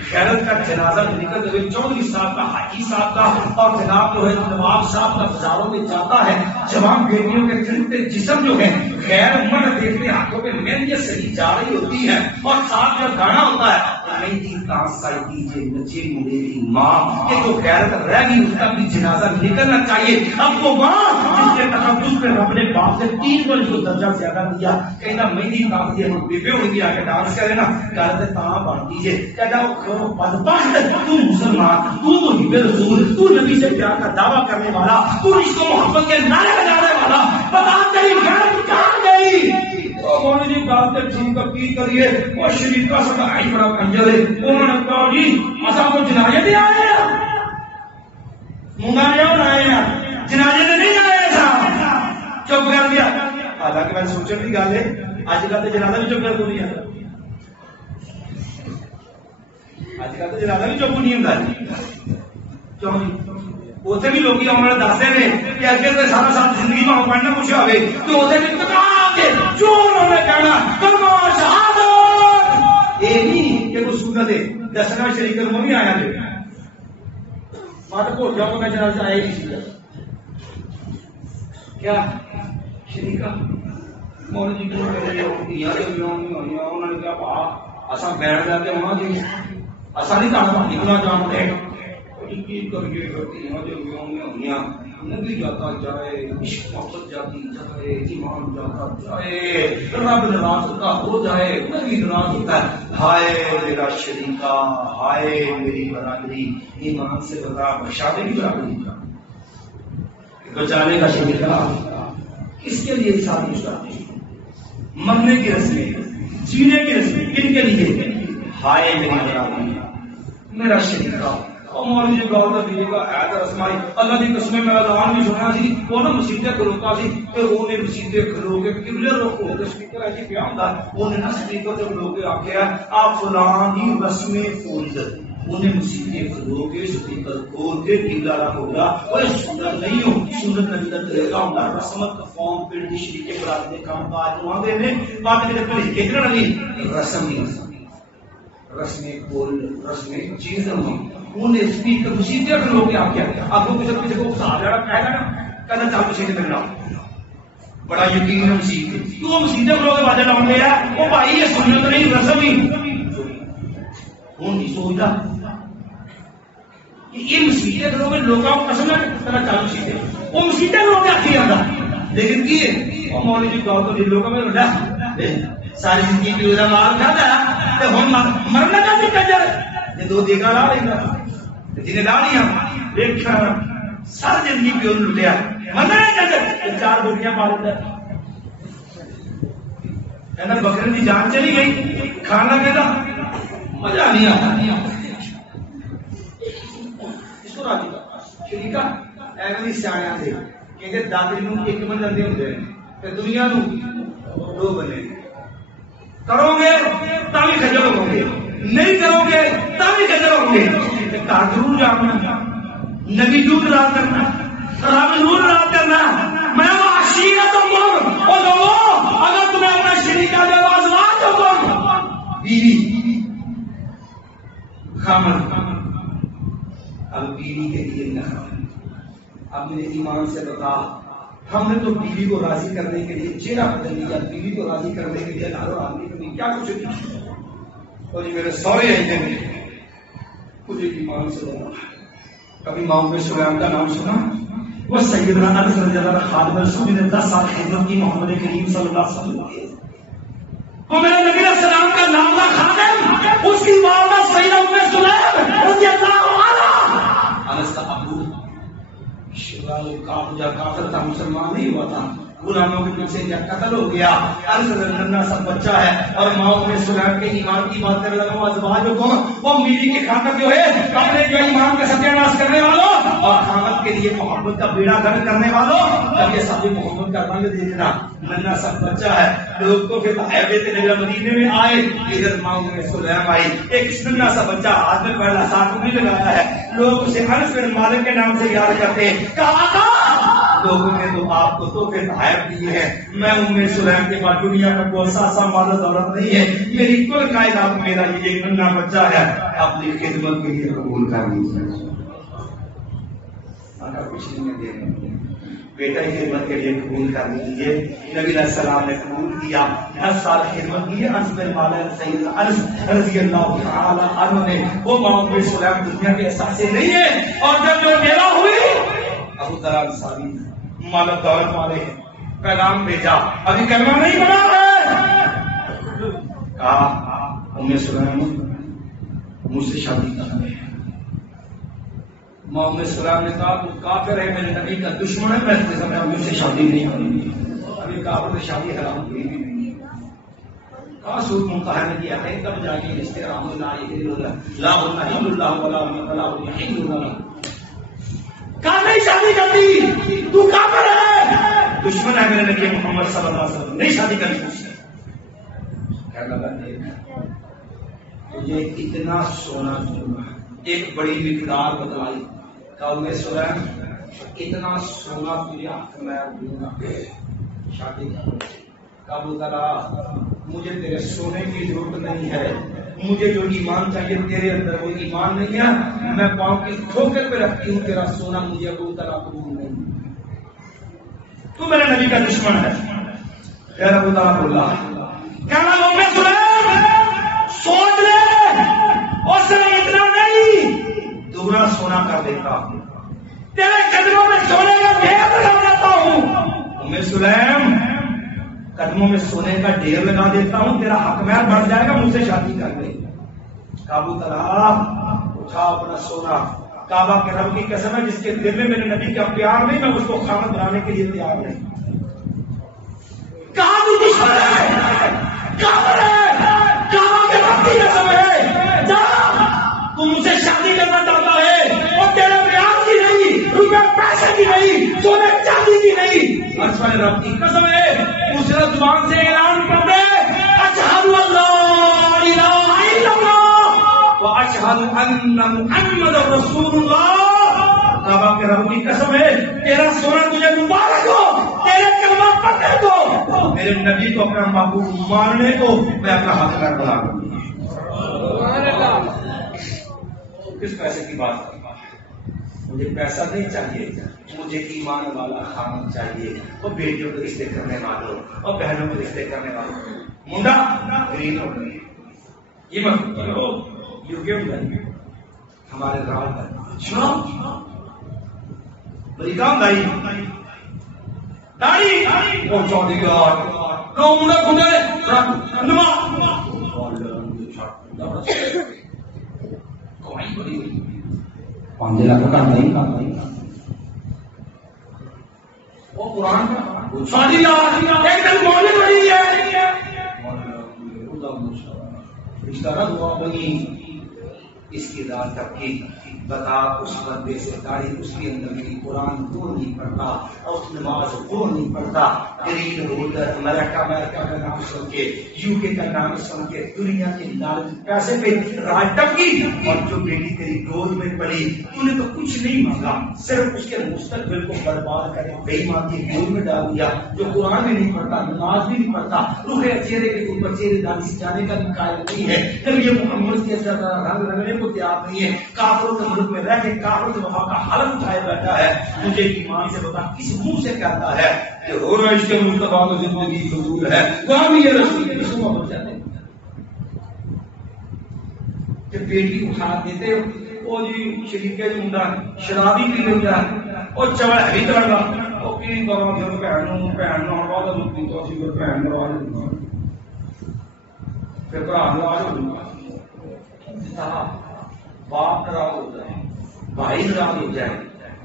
خیرت کا جنازہ نکل ہوئے 24 صاحب کا، حاجی صاحب کا اور جناب جو ہے نواب صاحب کا بازاروں میں جاتا ہے، جوان بیٹیوں کے کھلتے جسم جو ہے خیر من دیکھتے ہاتھوں میں مہندی سجی جا رہی ہوتی ہے اور ساتھ جو گانا ہوتا ہے مہندی تاس سائی دیجیے نچے میری ماں، یہ تو غیرت رہ گئی، اس کا بھی جنازہ نکلنا چاہیے۔ اب وہ ماں جس کے تقدس میں رب نے باپ سے 3 گنا اس کو درجہ زیادہ دیا، کہنا مہندی تاس دیے ہم بیبے ہوئی آ کے ڈانس کرے نا غیرت تاں بن دیجیے، کہنا وہ بدبخت تو مسلمان، تو محب رسول، تو نبی سے پیار کا دعویٰ کرنے والا، تو اس کو محبت کے نعرے لگانے والا، بتا تیری غیرت کہاں گئی؟ مولوی جی بات ٹھیک کی کریے، وہ شریف کا سب آئی بڑا کنجر ہے، انہوں نے کہا جی اصل کو جنازے بھی آئے ہیں، منگا نہیں آئے ہیں، جنازے میں نہیں آئے تھا، چپ کر دیا۔ حالانکہ میں سوچنے کی گل ہے اج کل تو جنازہ بھی چپ کر دو نہیں آتا، اج کل تو جنازہ بھی چپ نہیں ہوتا، کیوں نہیں؟ اتنے بھی لوگ ہمارے دستے ہیں کہ اگے تو سارا سال زندگی میں پڑھنا کچھ ہوئے تو اتنے بھی جو انہوں نے کہنا تماشا سنت ہے دسنا شریک میں بھی آیا جائے مات کو جاؤ میں جنازہ آئے نہیں سی کیا شریکا مولوی جی کو کہتے ہیں یار انہوں نے کیا کہا اساں بیٹھ جاتے ہونا جی اساں نہیں کہا نکلا جانتے کی کریے نبی جاتا جائے عشق محبت جاتی جائے ایمان جاتا جائے رب ناراض کا ہو جائے نبی ناراض ہوتا ہے ہائے میرا شریکا ہائے میری برادری ایمان سے بتا بخشانے کی برادری بچانے کا شریکا کس کے لیے شادی شادی مرنے کی رسمیں جینے کی رسمیں کن کے لیے ہائے میری برادری میرا شریکا مولوی جی گاؤں کا دیے گا ایدر اسمائی اللہ کی قسم میں اعلان بھی سنا سی وہ نا مسیطے کھلوتا سی پھر وہ نے مسیطے کھلو کے قبلے رخ ہو کے سپیکر ایسی پیا ہوندا وہ نے نا سپیکر جب لوگ آکھیا آپ فلاں دی رسم فرض انہیں مسیطے کھلو کے سپیکر کھول کے قبلہ رخ ہوگا اور سنت نہیں ہو سنت نبی دا طریقہ ہوندا رسمت قوم پھر دی شریک برات دے کام کاج ہوندے نے بات دے پڑھ کے کرنا نہیں رسم رسم کول رسم چیز نہیں انہیں سپیکر مسیطے کھلو کے آکھیا اب وہ کسی کو اکسا رہا کہے گا نا کہنا چل مسیطے میں لاؤ بڑا یقین ہے مسیطے تو مسیطے کھلو کے باجے لاؤں گے وہ بھائی یہ سنت نہیں رسم ہی ہوں نہیں سوچتا یہ مسیطے کھلو کے لوگوں کو پسند ہے کہنا چل مسیطے وہ مسیطے کھلو کے آکھی جاتا لیکن کی ہے وہ مولوی جی گاؤں تو لوگوں میں رہا ساری زندگی کی وجہ مال کھاتا ہے تو ہم مرنا کا بھی کجر یہ دو دیکھا لا رہی ہے جنہیں لا لیا دیکھا سر زندگی پیو لٹیا مرنا نہیں کجر چار بوٹیاں مار دیتا کہنا بکرے کی جان چلی گئی کھانا کہنا مزہ نہیں آتا اس کو راضی کا شریکا ایویں سیاح تھے کہ دادی نو ایک بندے ہوتے ہیں پھر دنیا نو دو بنے کرو گے تبھی خجل ہو گے نہیں کرو گے تبھی خجل ہو گے گھر ضرور جانا نبی ضرور رات کرنا رب ضرور رات کرنا میں وہ عشیرت اور لوگوں اگر تمہیں اپنا شریکہ دے ازواج ہو تم بیوی خامن اب بیوی کے لیے نہ اب میرے ایمان سے بتا ہم نے تو بیوی کو راضی کرنے کے لیے چہرہ بدل لیا بیوی کو راضی کرنے کے لیے نارو آدمی کے لیے کیا کچھ نہیں اور یہ میرے سورے آئے تھے مجھے ایمان سے بنا کبھی ماؤں میں سلیمان کا نام سنا وہ سیدنا انس رضی اللہ عنہ خادم رسول نے 10 سال خدمت کی محمد کریم صلی اللہ علیہ وسلم وہ میرے نبی علیہ السلام کا نام تھا خادم اس کی والدہ سیدہ ام سلیم رضی اللہ عنہا انس کا ابو شغال کافر تھا مسلمان نہیں ہوا تھا غلاموں کے پیچھے جب قتل ہو گیا عرض ننا سب بچہ ہے اور ماؤں میں سلیم کے ایمان کی بات کر رہا ہوں ازواج کو وہ میری کے خاطر جو ہے اپنے جو ایمان کا ستیہ ناش کرنے والوں اور خامد کے لیے محبت کا بیڑا گرد کرنے والوں تب یہ سب محبت کا رنگ دیکھنا ننا سب بچہ ہے لوگ تو پھر بیت نبی مدینے میں آئے ادھر ماؤں میں سلیم آئی ایک ننا سا بچہ ہاتھ میں پہلا ساتھ بھی لگایا ہے لوگ اسے انس بن مالک کے نام سے یاد کرتے ہیں کہا لوگوں نے تو آپ کو تحفے تحائف دیے ہیں میں ام سلیم کے بعد دنیا میں کوئی سا مال دولت نہیں ہے میری کل کائنات میرا یہ ایک ننا بچہ ہے اپنی خدمت کے لیے قبول کر لیجیے کچھ نہیں دے بیٹا کی خدمت کے لیے قبول کر لیجیے نبی علیہ السلام نے قبول کیا 10 سال خدمت کی انس بن مالک سید انس رضی اللہ تعالی عنہ نے وہ ام سلیم دنیا کے احساس سے نہیں ہے اور جب جو میرا ہوئی ابو ذر انصاری مالک دولت والے پیغام بھیجا ابھی کلمہ نہیں بنا ہے کہا ام سلیم مجھ سے شادی کرنا ہے ام سلیم نے کہا تو کافر ہے میرے نبی کا دشمن ہے میں مجھ سے شادی نہیں کروں گی ابھی کافر سے شادی حرام ہوئی بھی نہیں کہا سود ممتحن کیا ہے تب جا کے استحرام لا الہ الا اللہ ولا الہ الا اللہ کہاں نہیں شادی کرتی تو کافر ہے دشمن ہے میرے نبی محمد صلی اللہ علیہ وسلم نہیں شادی کرنی مجھ سے کیا لگا تجھے اتنا سونا دوں گا ایک بڑی مقدار بتلائی کہا میں سلیم اتنا سونا تجھے میں دوں گا شادی کر کب اترا مجھے تیرے سونے کی ضرورت نہیں ہے، مجھے جو ایمان چاہیے تیرے اندر وہ ایمان نہیں ہے، میں پاؤں کی ٹھوکر پہ رکھتی ہوں، تیرا سونا مجھے ابو طرح قبول نہیں، تو میرے نبی کا دشمن ہے۔ پھر ابو طرح بولا کہنا لو میں سوچ لے اور صرف اتنا نہیں دوگنا سونا کر دیتا ہوں، تیرے قدموں میں سونے کا ڈھیر لگا دیتا ہوں، میں سلیم قدموں میں سونے کا ڈھیر لگا دیتا ہوں، تیرا حق مہر بڑھ جائے گا، مجھ سے شادی کر لے۔ ابو طلحہ اٹھا اپنا سونا، کعبہ کے رب کی قسم ہے جس کے دل میں میرے نبی کا پیار نہیں، میں اس کو خامد بنانے کے لیے تیار نہیں۔ کہاں بھی دشمن ہے، کافر ہے، کعبہ کے رب کی قسم ہے، جا تو مجھ سے شادی کرنا چاہتا ہے اور تیرے پیار کی نہیں، روپے پیسے کی نہیں، سونے چاندی کی نہیں، اصل رب کی قسم ہے، دوسرے زبان سے اعلان کر دے اشہد ان لا الہ الا اللہ واشہد ان محمد رسول اللہ۔ کعبہ کے رب کی قسم ہے تیرا سونا تجھے مبارک ہو، تیرے کلمہ پڑھنے کو، میرے نبی کو اپنا محبوب ماننے کو میں اپنا حق کر بلا دوں۔ کس پیسے کی بات ہے؟ مجھے پیسہ نہیں چاہیے، مجھے ایمان والا خامد چاہیے، اور بیٹیوں کے رشتے کرنے والوں اور بہنوں کے رشتے کرنے والوں، منڈا غریب ہو گئی یہ مت کرو، یوگے ہمارے راج اچھا بڑی کام دائی داڑھی پہنچا دیا لو منڈا کھلے پانچ لاکھ کا نہیں وہ قرآن شادی ایک دن بولنے پڑی ہے رشتہ دعا بنی اس کی داد تک کی بتا اس بندے سے داڑھی اس کے اندر نہیں، قرآن کو نہیں پڑھتا اور اس نماز کو نہیں پڑھتا، گرین ہو کر امریکہ کا نام سن کے، یو کے کا نام سن کے دنیا کے لالچ پیسے پہ راج ٹپکی، اور جو بیٹی تیری گود میں پڑی تو نے تو کچھ نہیں مانگا، صرف اس کے مستقبل کو برباد کرے بے ایمان کی گود میں ڈال دیا، جو قرآن بھی نہیں پڑھتا، نماز بھی نہیں پڑھتا، روح چہرے کے اوپر چہرے دانی سے جانے کا بھی قائل نہیں ہے، پھر یہ محمد کے رنگ رنگنے کو تیار نہیں ہے، کافروں کے ملک میں رہ کے کافر کے وفا کا حالت اٹھائے بیٹھا ہے، مجھے ایمان سے بتا کس منہ سے کہتا ہے کہ ہو رہا عشق مصطفیٰ کو زندگی فضول ہے، وہاں بھی یہ رسول کی رسومہ بن جاتے ہیں کہ بیٹی اٹھا دیتے وہ جی شریکے جو منڈا شرابی بھی ہوتا ہے اور چوڑا ہی کرنا وہ کی کرو جب بہن والا مکتی تو اسی کو بہن والا پھر برا ناراض ہو باپ ناراض ہو جائے، بھائی ناراض ہو جائے،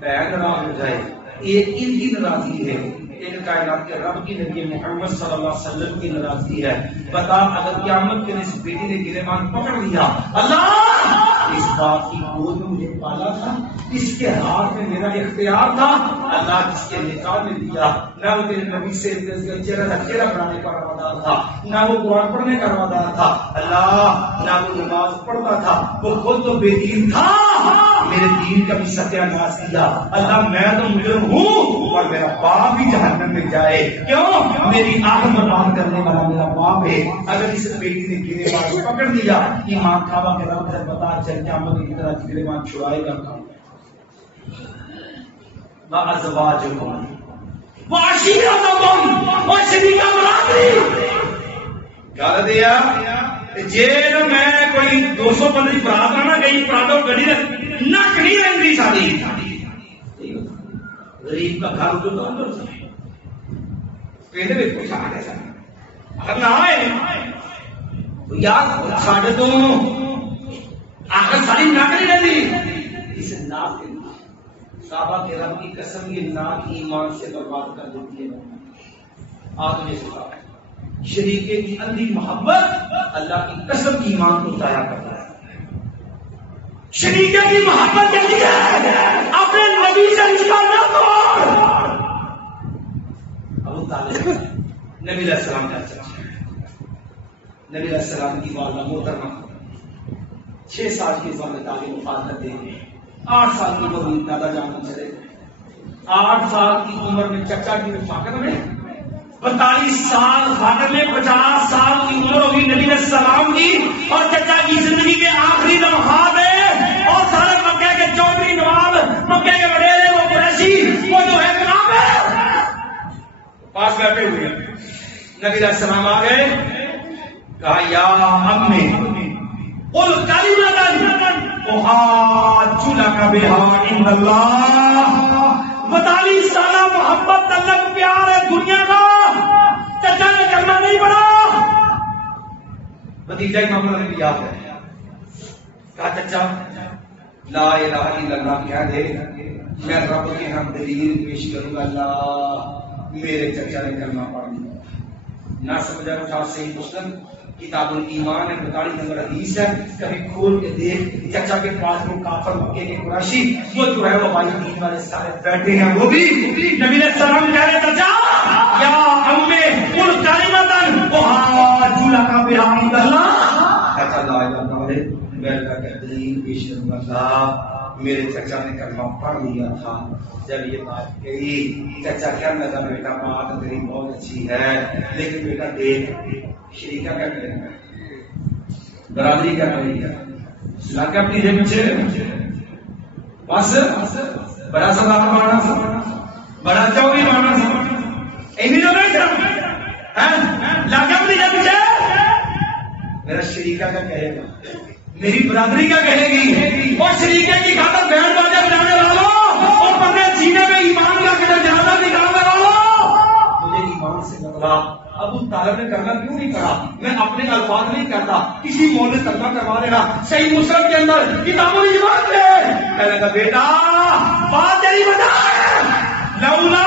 بہن ناراض ہو جائے، ایک ان کی ناراضی ہے، ایک کائنات کے رب کی نبی محمد صلی اللہ علیہ وسلم کی ناراضگی ہے۔ بتا اگر قیامت کے اس بیٹی نے گریبان پکڑ لیا، اللہ اس بات کی گود میں مجھے پالا تھا، اس کے ہاتھ میں میرا اختیار تھا، اللہ جس کے نکاح میں دیا، نہ وہ تیرے نبی سے چہرہ بنانے کا روادار تھا، نہ وہ قرآن پڑھنے کا روادار تھا، اللہ نہ وہ نماز پڑھتا تھا، وہ خود تو بے دین تھا، میرے دین کا بھی ستیہ ناش کیا، اللہ میں تو مجرم ہوں اور میرا باپ بھی جہنم میں جائے، کیوں میری آنکھ برباد کرنے والا میرا باپ ہے۔ اگر اس بیٹی نے گریبان پکڑ لیا، ایمان کعبہ کے رب سے بتا چل قیامت کی طرح گریبان چھڑائے گا وَأَزْوَاجُكُمْ وَعَشِيرَتُكُمْ وَشَرِيكَ برادری کہہ دیا جے میں کوئی 200 بندی برات آنا گئی پراتو گڑی نک نہیں رہتی شادی غریب کا گھر جو اندر سے پہلے بھی کچھ آ گیا اگر نہ آئے تو یار ساڑھے تو آخر ساری نک نہیں رہتی، اس ناک کعبہ کے رب کی قسم یہ ناک ایمان سے برباد کر دیتی ہے۔ آپ نے سکھا شریکے کی اندھی محبت اللہ کی قسم ایمان کو ضائع کرتا ہے، شریکے کی محبت کے لیے اپنے نبی سے رشتہ نہ توڑ۔ ابو طالب نبی علیہ السلام کا چچا، نبی علیہ السلام کی والدہ محترمہ 6 سال کی عمر میں تعلیم وفات کر دیں گے، 8 سال کی عمر میں دادا جان چلے، 8 سال کی عمر میں چچا کی رفاقت میں 45 سال خاتم میں 50 سال کی عمر ہوگی نبی علیہ السلام کی، اور چچا کی زندگی کے آخری لمحات ہیں، اور سارے مکے کے چودھری نواب، مکے کے وڈیرے، وہ قریشی، وہ جو ہے کہاں پہ پاس بیٹھے ہوئے ہیں. نبی علیہ السلام آ گئے، کہا یا امی قل کلمۃ احاج لک بها عند اللہ. 42 سالہ محبت تعلق پیار ہے دنیا کا، چچا نے کرنا نہیں پڑا. بھتیجا امام نے یاد ہے، کہا چچا لا الہ الا اللہ کہہ دے، میں رب کے ہم دلیل پیش کروں گا. اللہ میرے چچا نے کرنا پڑ لیا. نہ سمجھا اٹھا صحیح مسلم کتاب الایمان ہے، 42 نمبر حدیث ہے. کبھی کھول کے دیکھ، چچا کے پاس وہ کافر مکے کے قریشی، وہ جو ہے وہ بھائی دین والے سارے بیٹھے ہیں. وہ بھی نبی علیہ السلام کہہ رہے چچا یا امی قل کلمۃ احاج لک بها عند اللہ. چچا لا الہ الا اللہ میں اللہ کا دلیل پیش کروں گا. میرے چچا نے کلمہ پڑھ لیا تھا. جب یہ بات کہی، چچا کیا لگا بیٹا بات تیری بہت اچھی ہے، لیکن بیٹا دیکھ شریکہ کیا کرے گا، برادری کیا کرے گا، لا کے اپنی جیب میں بس بڑا سردار مارنا سا، بڑا چوکی مارنا سا، ایمی جو نہیں تھا لا کے اپنی جیب میں میرا شریکہ کیا کہے گا، میری برادری کیا کہے گی. اور شریکے کی خاطر بہن باجا بجانے والوں اور پردے سینے میں ایمان کا جنازہ نکالنے والوں، مجھے ایمان سے بدلا. ابو طالب نے کرنا کیوں نہیں کرا؟ میں اپنے الفاظ نہیں کرتا، کسی مول نے ترجمہ کروا دینا. صحیح مسلم کے اندر کتاب الایمان میں کہنے لگا بیٹا بات تیری بتا ہے، لولا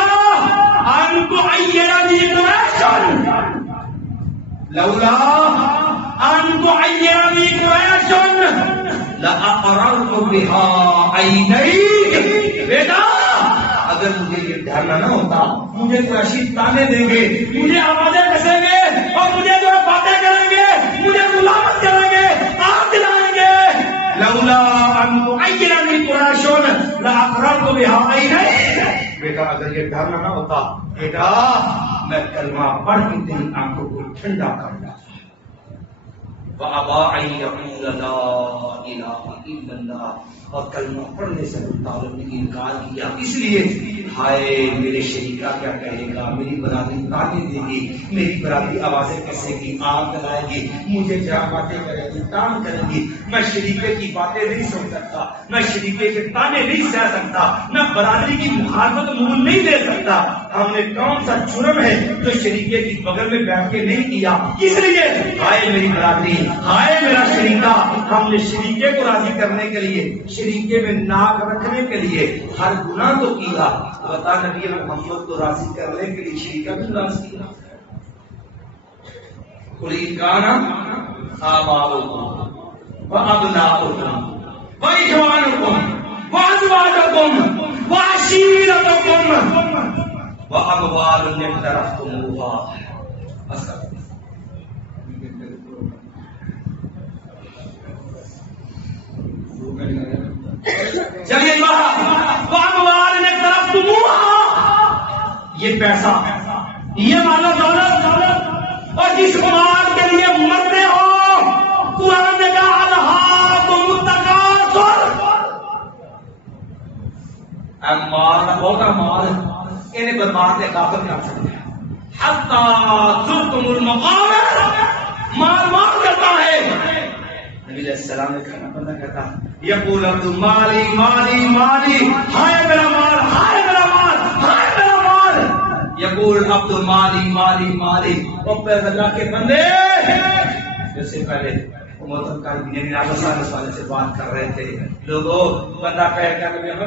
ان تعیرنی قریش، لولا ان تعیرنی قریش لأقررت بها عینی. بیٹا اگر مجھے یہ ڈرنا نہ ہوتا، مجھے قریشی تانے دیں گے، مجھے آوازیں کسیں گے، اور مجھے جو باتیں کریں گے، مجھے ملامت کریں گے، آگ دلائیں گے. لولا ان تعیرنی قریش لأقررت بها عینی. بیٹا اگر یہ ڈرنا نہ ہوتا، بیٹا میں کلمہ پڑھ کے تیری آنکھوں کو ٹھنڈا کر دیتا. وَأَبَا أَن يَقُولَ لَا إِلَٰهَ إِلَّا اللَّهُ. اور کلمہ پڑھنے سے طالب نے انکار کیا، اس لیے ہائے میرے شریکہ کیا کہے گا، میری برادری تانے دے گی، میری برادری آوازیں کسے گی، آگ جلائے گی، مجھے جہاں باتیں کرے گی، تان کرے گی. میں شریکے کی باتیں نہیں سن سکتا، میں شریکے کے تانے نہیں سہ سکتا، میں برادری کی مخالفت مول نہیں دے سکتا. ہم نے کون سا جرم ہے جو شریکے کی بغل میں بیٹھ کے نہیں کیا؟ اس لیے ہائے میری برادری، ہائے میرا شریکہ. ہم نے شریکے کو راضی کرنے کے لیے، شریکے میں ناک رکھنے کے لیے ہر گناہ تو کیا. بتا نبی محمد کو راضی کرنے کے لیے شریکہ بھی راضی کیا. قل ان کان آباؤکم وابناؤکم واخوانکم وازواجکم وعشیرتکم واموال اقترفتموها. چلیے یہ پیسہ، یہ مال و دولت، اور جس مال کے لیے مرتے ہو، قرآن نے کہا الہاکم التکاثر. مال بہت مال انہیں برباد کے قابل کر سکتے ہیں. حتی زرتم المقابر، مال مال کرتا ہے. نبی علیہ السلام نے کھانا بندہ کرتا، یقول عبد مالی مالی مالی، ہائے میرا مال، ہائے میرا مال، ہائے میرا مال. یقول عبد مالی مالی مالی. اور پھر اللہ کے بندے جیسے پہلے والے سے بات کر رہے تھے لوگوں، بندہ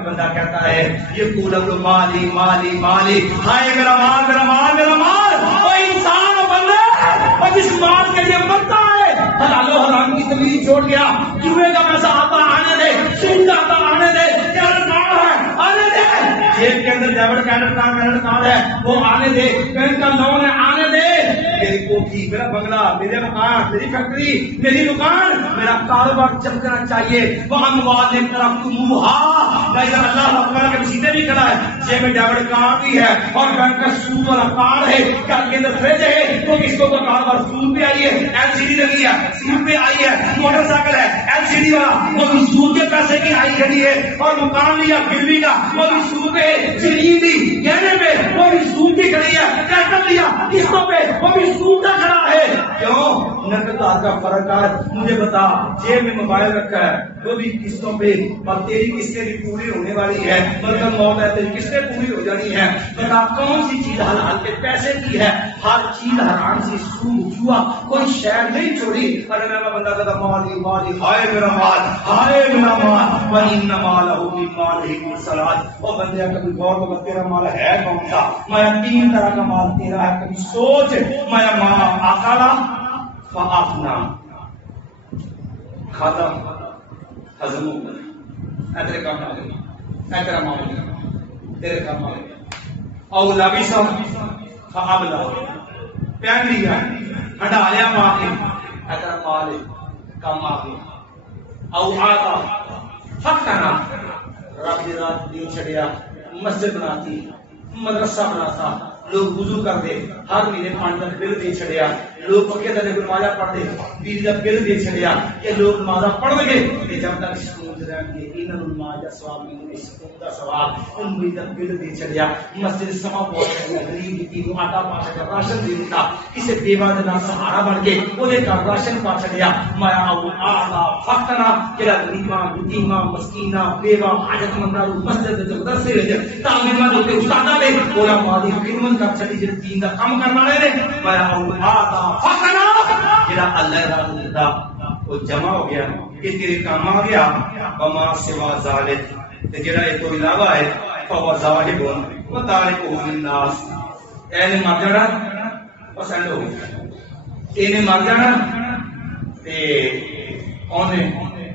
بندہ کہتا ہے یہ عبد مالی مالی مالی، ہائے میرا مال میرا مال میرا مال. اور انسان بندے اور جس مال کے لیے مرتا ہے، حلال و حرام کی تمیز چھوڑ گیا. چوہے کا پیسہ آتا آنے دے، سود آتا آنے دے، کیرٹ کارڈ ہے آنے دے، جیب کے اندر ڈیبٹ کارڈ ہے وہ آنے دے، بینک کا لون ہے آنے دے. میری کوٹھی، میرا بنگلہ، میرے مکان، میری فیکٹری، میری دکان، میرا کاروبار چمکنا چاہیے. وَأَمْوَالٍ تَرَكْتُمُوهَا، نہیں اللہ اکبر کے مسیطے بھی کھڑا ہے، جیب میں ڈیبٹ کارڈ بھی ہے اور بینک کا سود والا کارڈ ہے، کیا کے اندر فریج ہے تو کس کو کاروبار سود پہ آئی ہے، ایل سی ڈی لگی ہے سود پہ آئی ہے، موٹر سائیکل ہے ایل سی ڈی والا وہ بھی سود کے پیسے کی آئی کھڑی ہے، اور مکان لیا گروی کا وہ بھی سود پہ، زمین لی گہنے پہ وہ بھی سود کی کھڑی ہے، ٹریکٹر لیا قسطوں پہ وہ بھی سود کا کھڑا ہے. کیوں؟ نقد کا فرق ہے. مجھے بتا، جیب میں موبائل رکھا ہے وہ بھی قسطوں پہ، اور تیری قسطیں بھی پوری ہونے والی ہے، مطلب موت ہے تیری قسطیں پوری ہو جانی ہے. بتا کون سی چیز حلال کے پیسے کی ہے؟ ہر چیز حرام سے سود جوا کوئی شہر نہیں چھوڑی. ارے میں بندہ کہتا مالی مالی، ہائے میرا مال، ہائے میرا مال، وَإِنَّ مَالَهُ مِن مَالِهِ الصَّلَاةُ. او بندے کبھی غور کرو تیرا مال ہے کون سا؟ میں تین طرح کا مال تیرا ہے. کبھی سوچ، میں مال آکالا فافنا، کھاتا ہضم ہو گیا، تیرے کام آ گئی، تیرا مال تیرے کام آ گیا. او لابسا فابلا، پہن لیا ہٹا لیا ماں کے، تیرا مال کام آ گیا. او آتا فکنا، رات رات دن چڑیا، مسجد بناتی، مدرسہ بناتا، لوگ وضو کرتے، ہر مہینے 5 کا بل دے چھڑیا، لوگ پکے تلے نمازاں پڑھتے، 20 کا بل دے چھڑیا کہ لوگ نمازاں پڑھ گے کہ جب تک سکون رہیں گے. انہاں نوں نماز دا ثواب نہیں، سکون دا ثواب. ان مہینے کا بل دے چھڑیا، مسجد سما بہت غریب کی نوں آٹا پا کے راشن دے دیتا، کسے بیوہ دے نال سہارا بن کے اودے گھر راشن پا چھڑیا. مایا او آتا فقنا، جڑا غریباں یتیماں مسکیناں بیوہ حاجت منداں نوں مسجد دے مدرسے وچ تعلیماں دے استاداں دے اولا مالی خدمت کر چھڑی، جڑے دین دا کام کرن والے نے. مایا او آتا فقنا، جڑا اللہ دا دیتا وہ جمع ہو گیا کہ تیرے کام آ گیا. وما سوا ذالک، تے جڑا اس تو علاوہ ہے فهو ذاہب وتارکہ للناس. اے نے مر جانا پسند ہو گیا، اے نے مر جانا تے اونے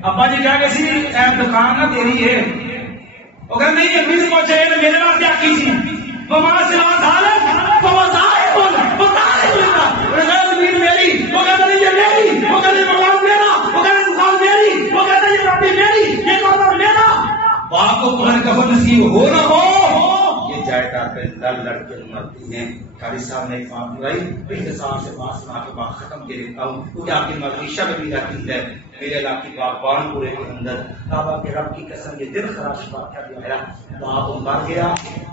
ابا جی کہہ گئے سی اے دکان نہ تیری ہے، وہ کہ نہیں یہ میرے پہنچے میرے واسطے آکی سی. وما سوا ذالک فهو ذاہب وتارکہ للناس، میری وہ کہتا نہیں یہ میری، وہ کہتا یہ مکان میرا، وہ کہتا دکان میری، وہ کہتا یہ ربی میری، یہ کاروبار میرا. باپ کو تمہارے کفن نصیب ہو نہ ہو، یہ جائیداد پہ لڑ لڑ کے مرتی ہیں. قاری صاحب نے ایک بات بتائی، پچھلے سال سے بات سنا کے بات ختم کے دیتا ہوں. کیونکہ آپ کی مدرسہ میں بھی رہتی ہے میرے علاقے باغبان پورے کے اندر. کعبہ کے رب کی قسم یہ دل خراش واقعہ جو ہے، باپ مر گیا،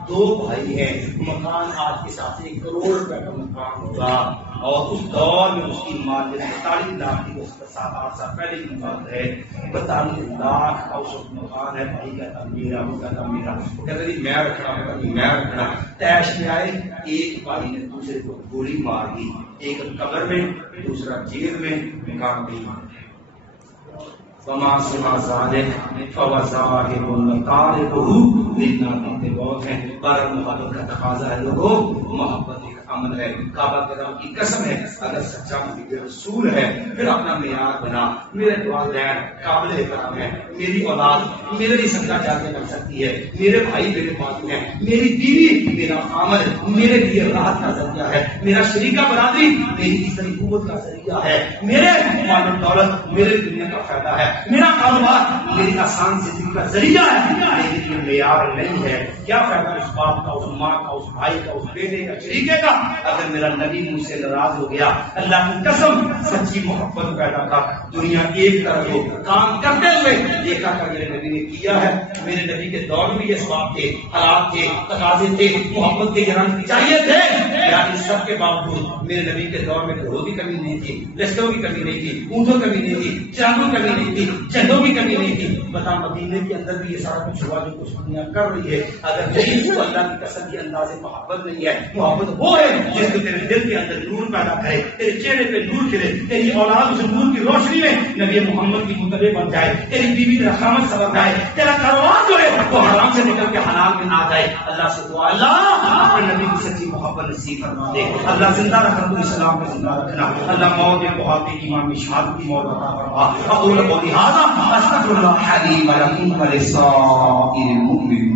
2 بھائی ہیں، مکان آج کے ساتھ 1 کروڑ روپے کا مکان ہوگا. اور اس دور میں اس کی مال 45 لاکھ کی، اس کا 7-8 سال پہلے کی بات ہے. 42 لاکھ کا اس وقت مکان ہے. بھائی کہتا میرا، وہ کہتا میرا، وہ کہتا نہیں میں رکھنا، وہ کہتا میں رکھنا. تیش میں آئے، ایک بھائی نے دوسرے کو گولی مار دی، ایک قبر میں دوسرا جیل میں کام دی. وما سوا ذالک فهو ذاہب وتارکہ للناس. بہت ہے پر محبت کا تقاضا ہے لوگوں، محبت ایک عمل ہے. کعبہ کے رب کی قسم ہے اگر سچا محب رسول ہے پھر اپنا معیار بنا. میرے والدین قابل احترام ہے، میری اولاد میرے لیے صدقہ جاریہ بن سکتی ہے، میرے بھائی میرے پاس ہیں، میری بیوی میرا عمل میرے لیے راحت کا ذریعہ ہے، میرا شریکہ برادری میری تیسری قوت کا ذریعہ ہے، میرے مال و دولت میرے دنیا کا فائدہ ہے، میرا کاروبار میری آسان زندگی کا ذریعہ ہے، لیکن یہ معیار نہیں ہے. کیا فائدہ اس باپ کا، اس ماں کا، اس بھائی کا، اس بیٹے کا، شریکے کا اگر میرا نبی مجھ سے ناراض ہو گیا. اللہ کی قسم سچی محبت پیدا کر. دنیا ایک طرف ہو کام کرتے ہوئے دیکھا کر میرے نبی نے کیا ہے. میرے نبی کے دور میں یہ اسباب تھے، حالات تھے، تقاضے تھے، محبت کے جنم چاہیے تھے. ان سب کے باوجود میرے نبی کے دور میں گھوڑوں کی کمی نہیں تھی، لشکروں کی کمی نہیں تھی، اونٹوں کی کمی نہیں تھی، چراغوں کی کمی نہیں تھی، جنوں کی کمی نہیں تھی. بتا مدینے کے اندر بھی یہ سارا کچھ ہوا جو کچھ دنیا کر رہی ہے. اگر نہیں تو اللہ کی قسم یہ انداز محبت نہیں ہے. محبت وہ ہے جس کو تیرے دل کے اندر نور پیدا کرے، تیرے چہرے پہ نور کھلے، تیری اولاد اس نور کی روشنی میں نبی محمد کی متبع بن جائے، تیری بیوی تیرا خامد سبب جائے، تیرا کاروبار جو ہے وہ حرام سے نکل کے حلال میں آ جائے. اللہ سے دعا اللہ اپنے نبی کی سچی محبت نصیب فرما دے. اللہ زندہ رکھنا تو اسلام میں زندہ رکھنا. اللہ موت بہاتے امام شہادت کی موت عطا فرما. اقول قولی ھذا استغفر الله العظیم ولکم ولسائر المؤمنین.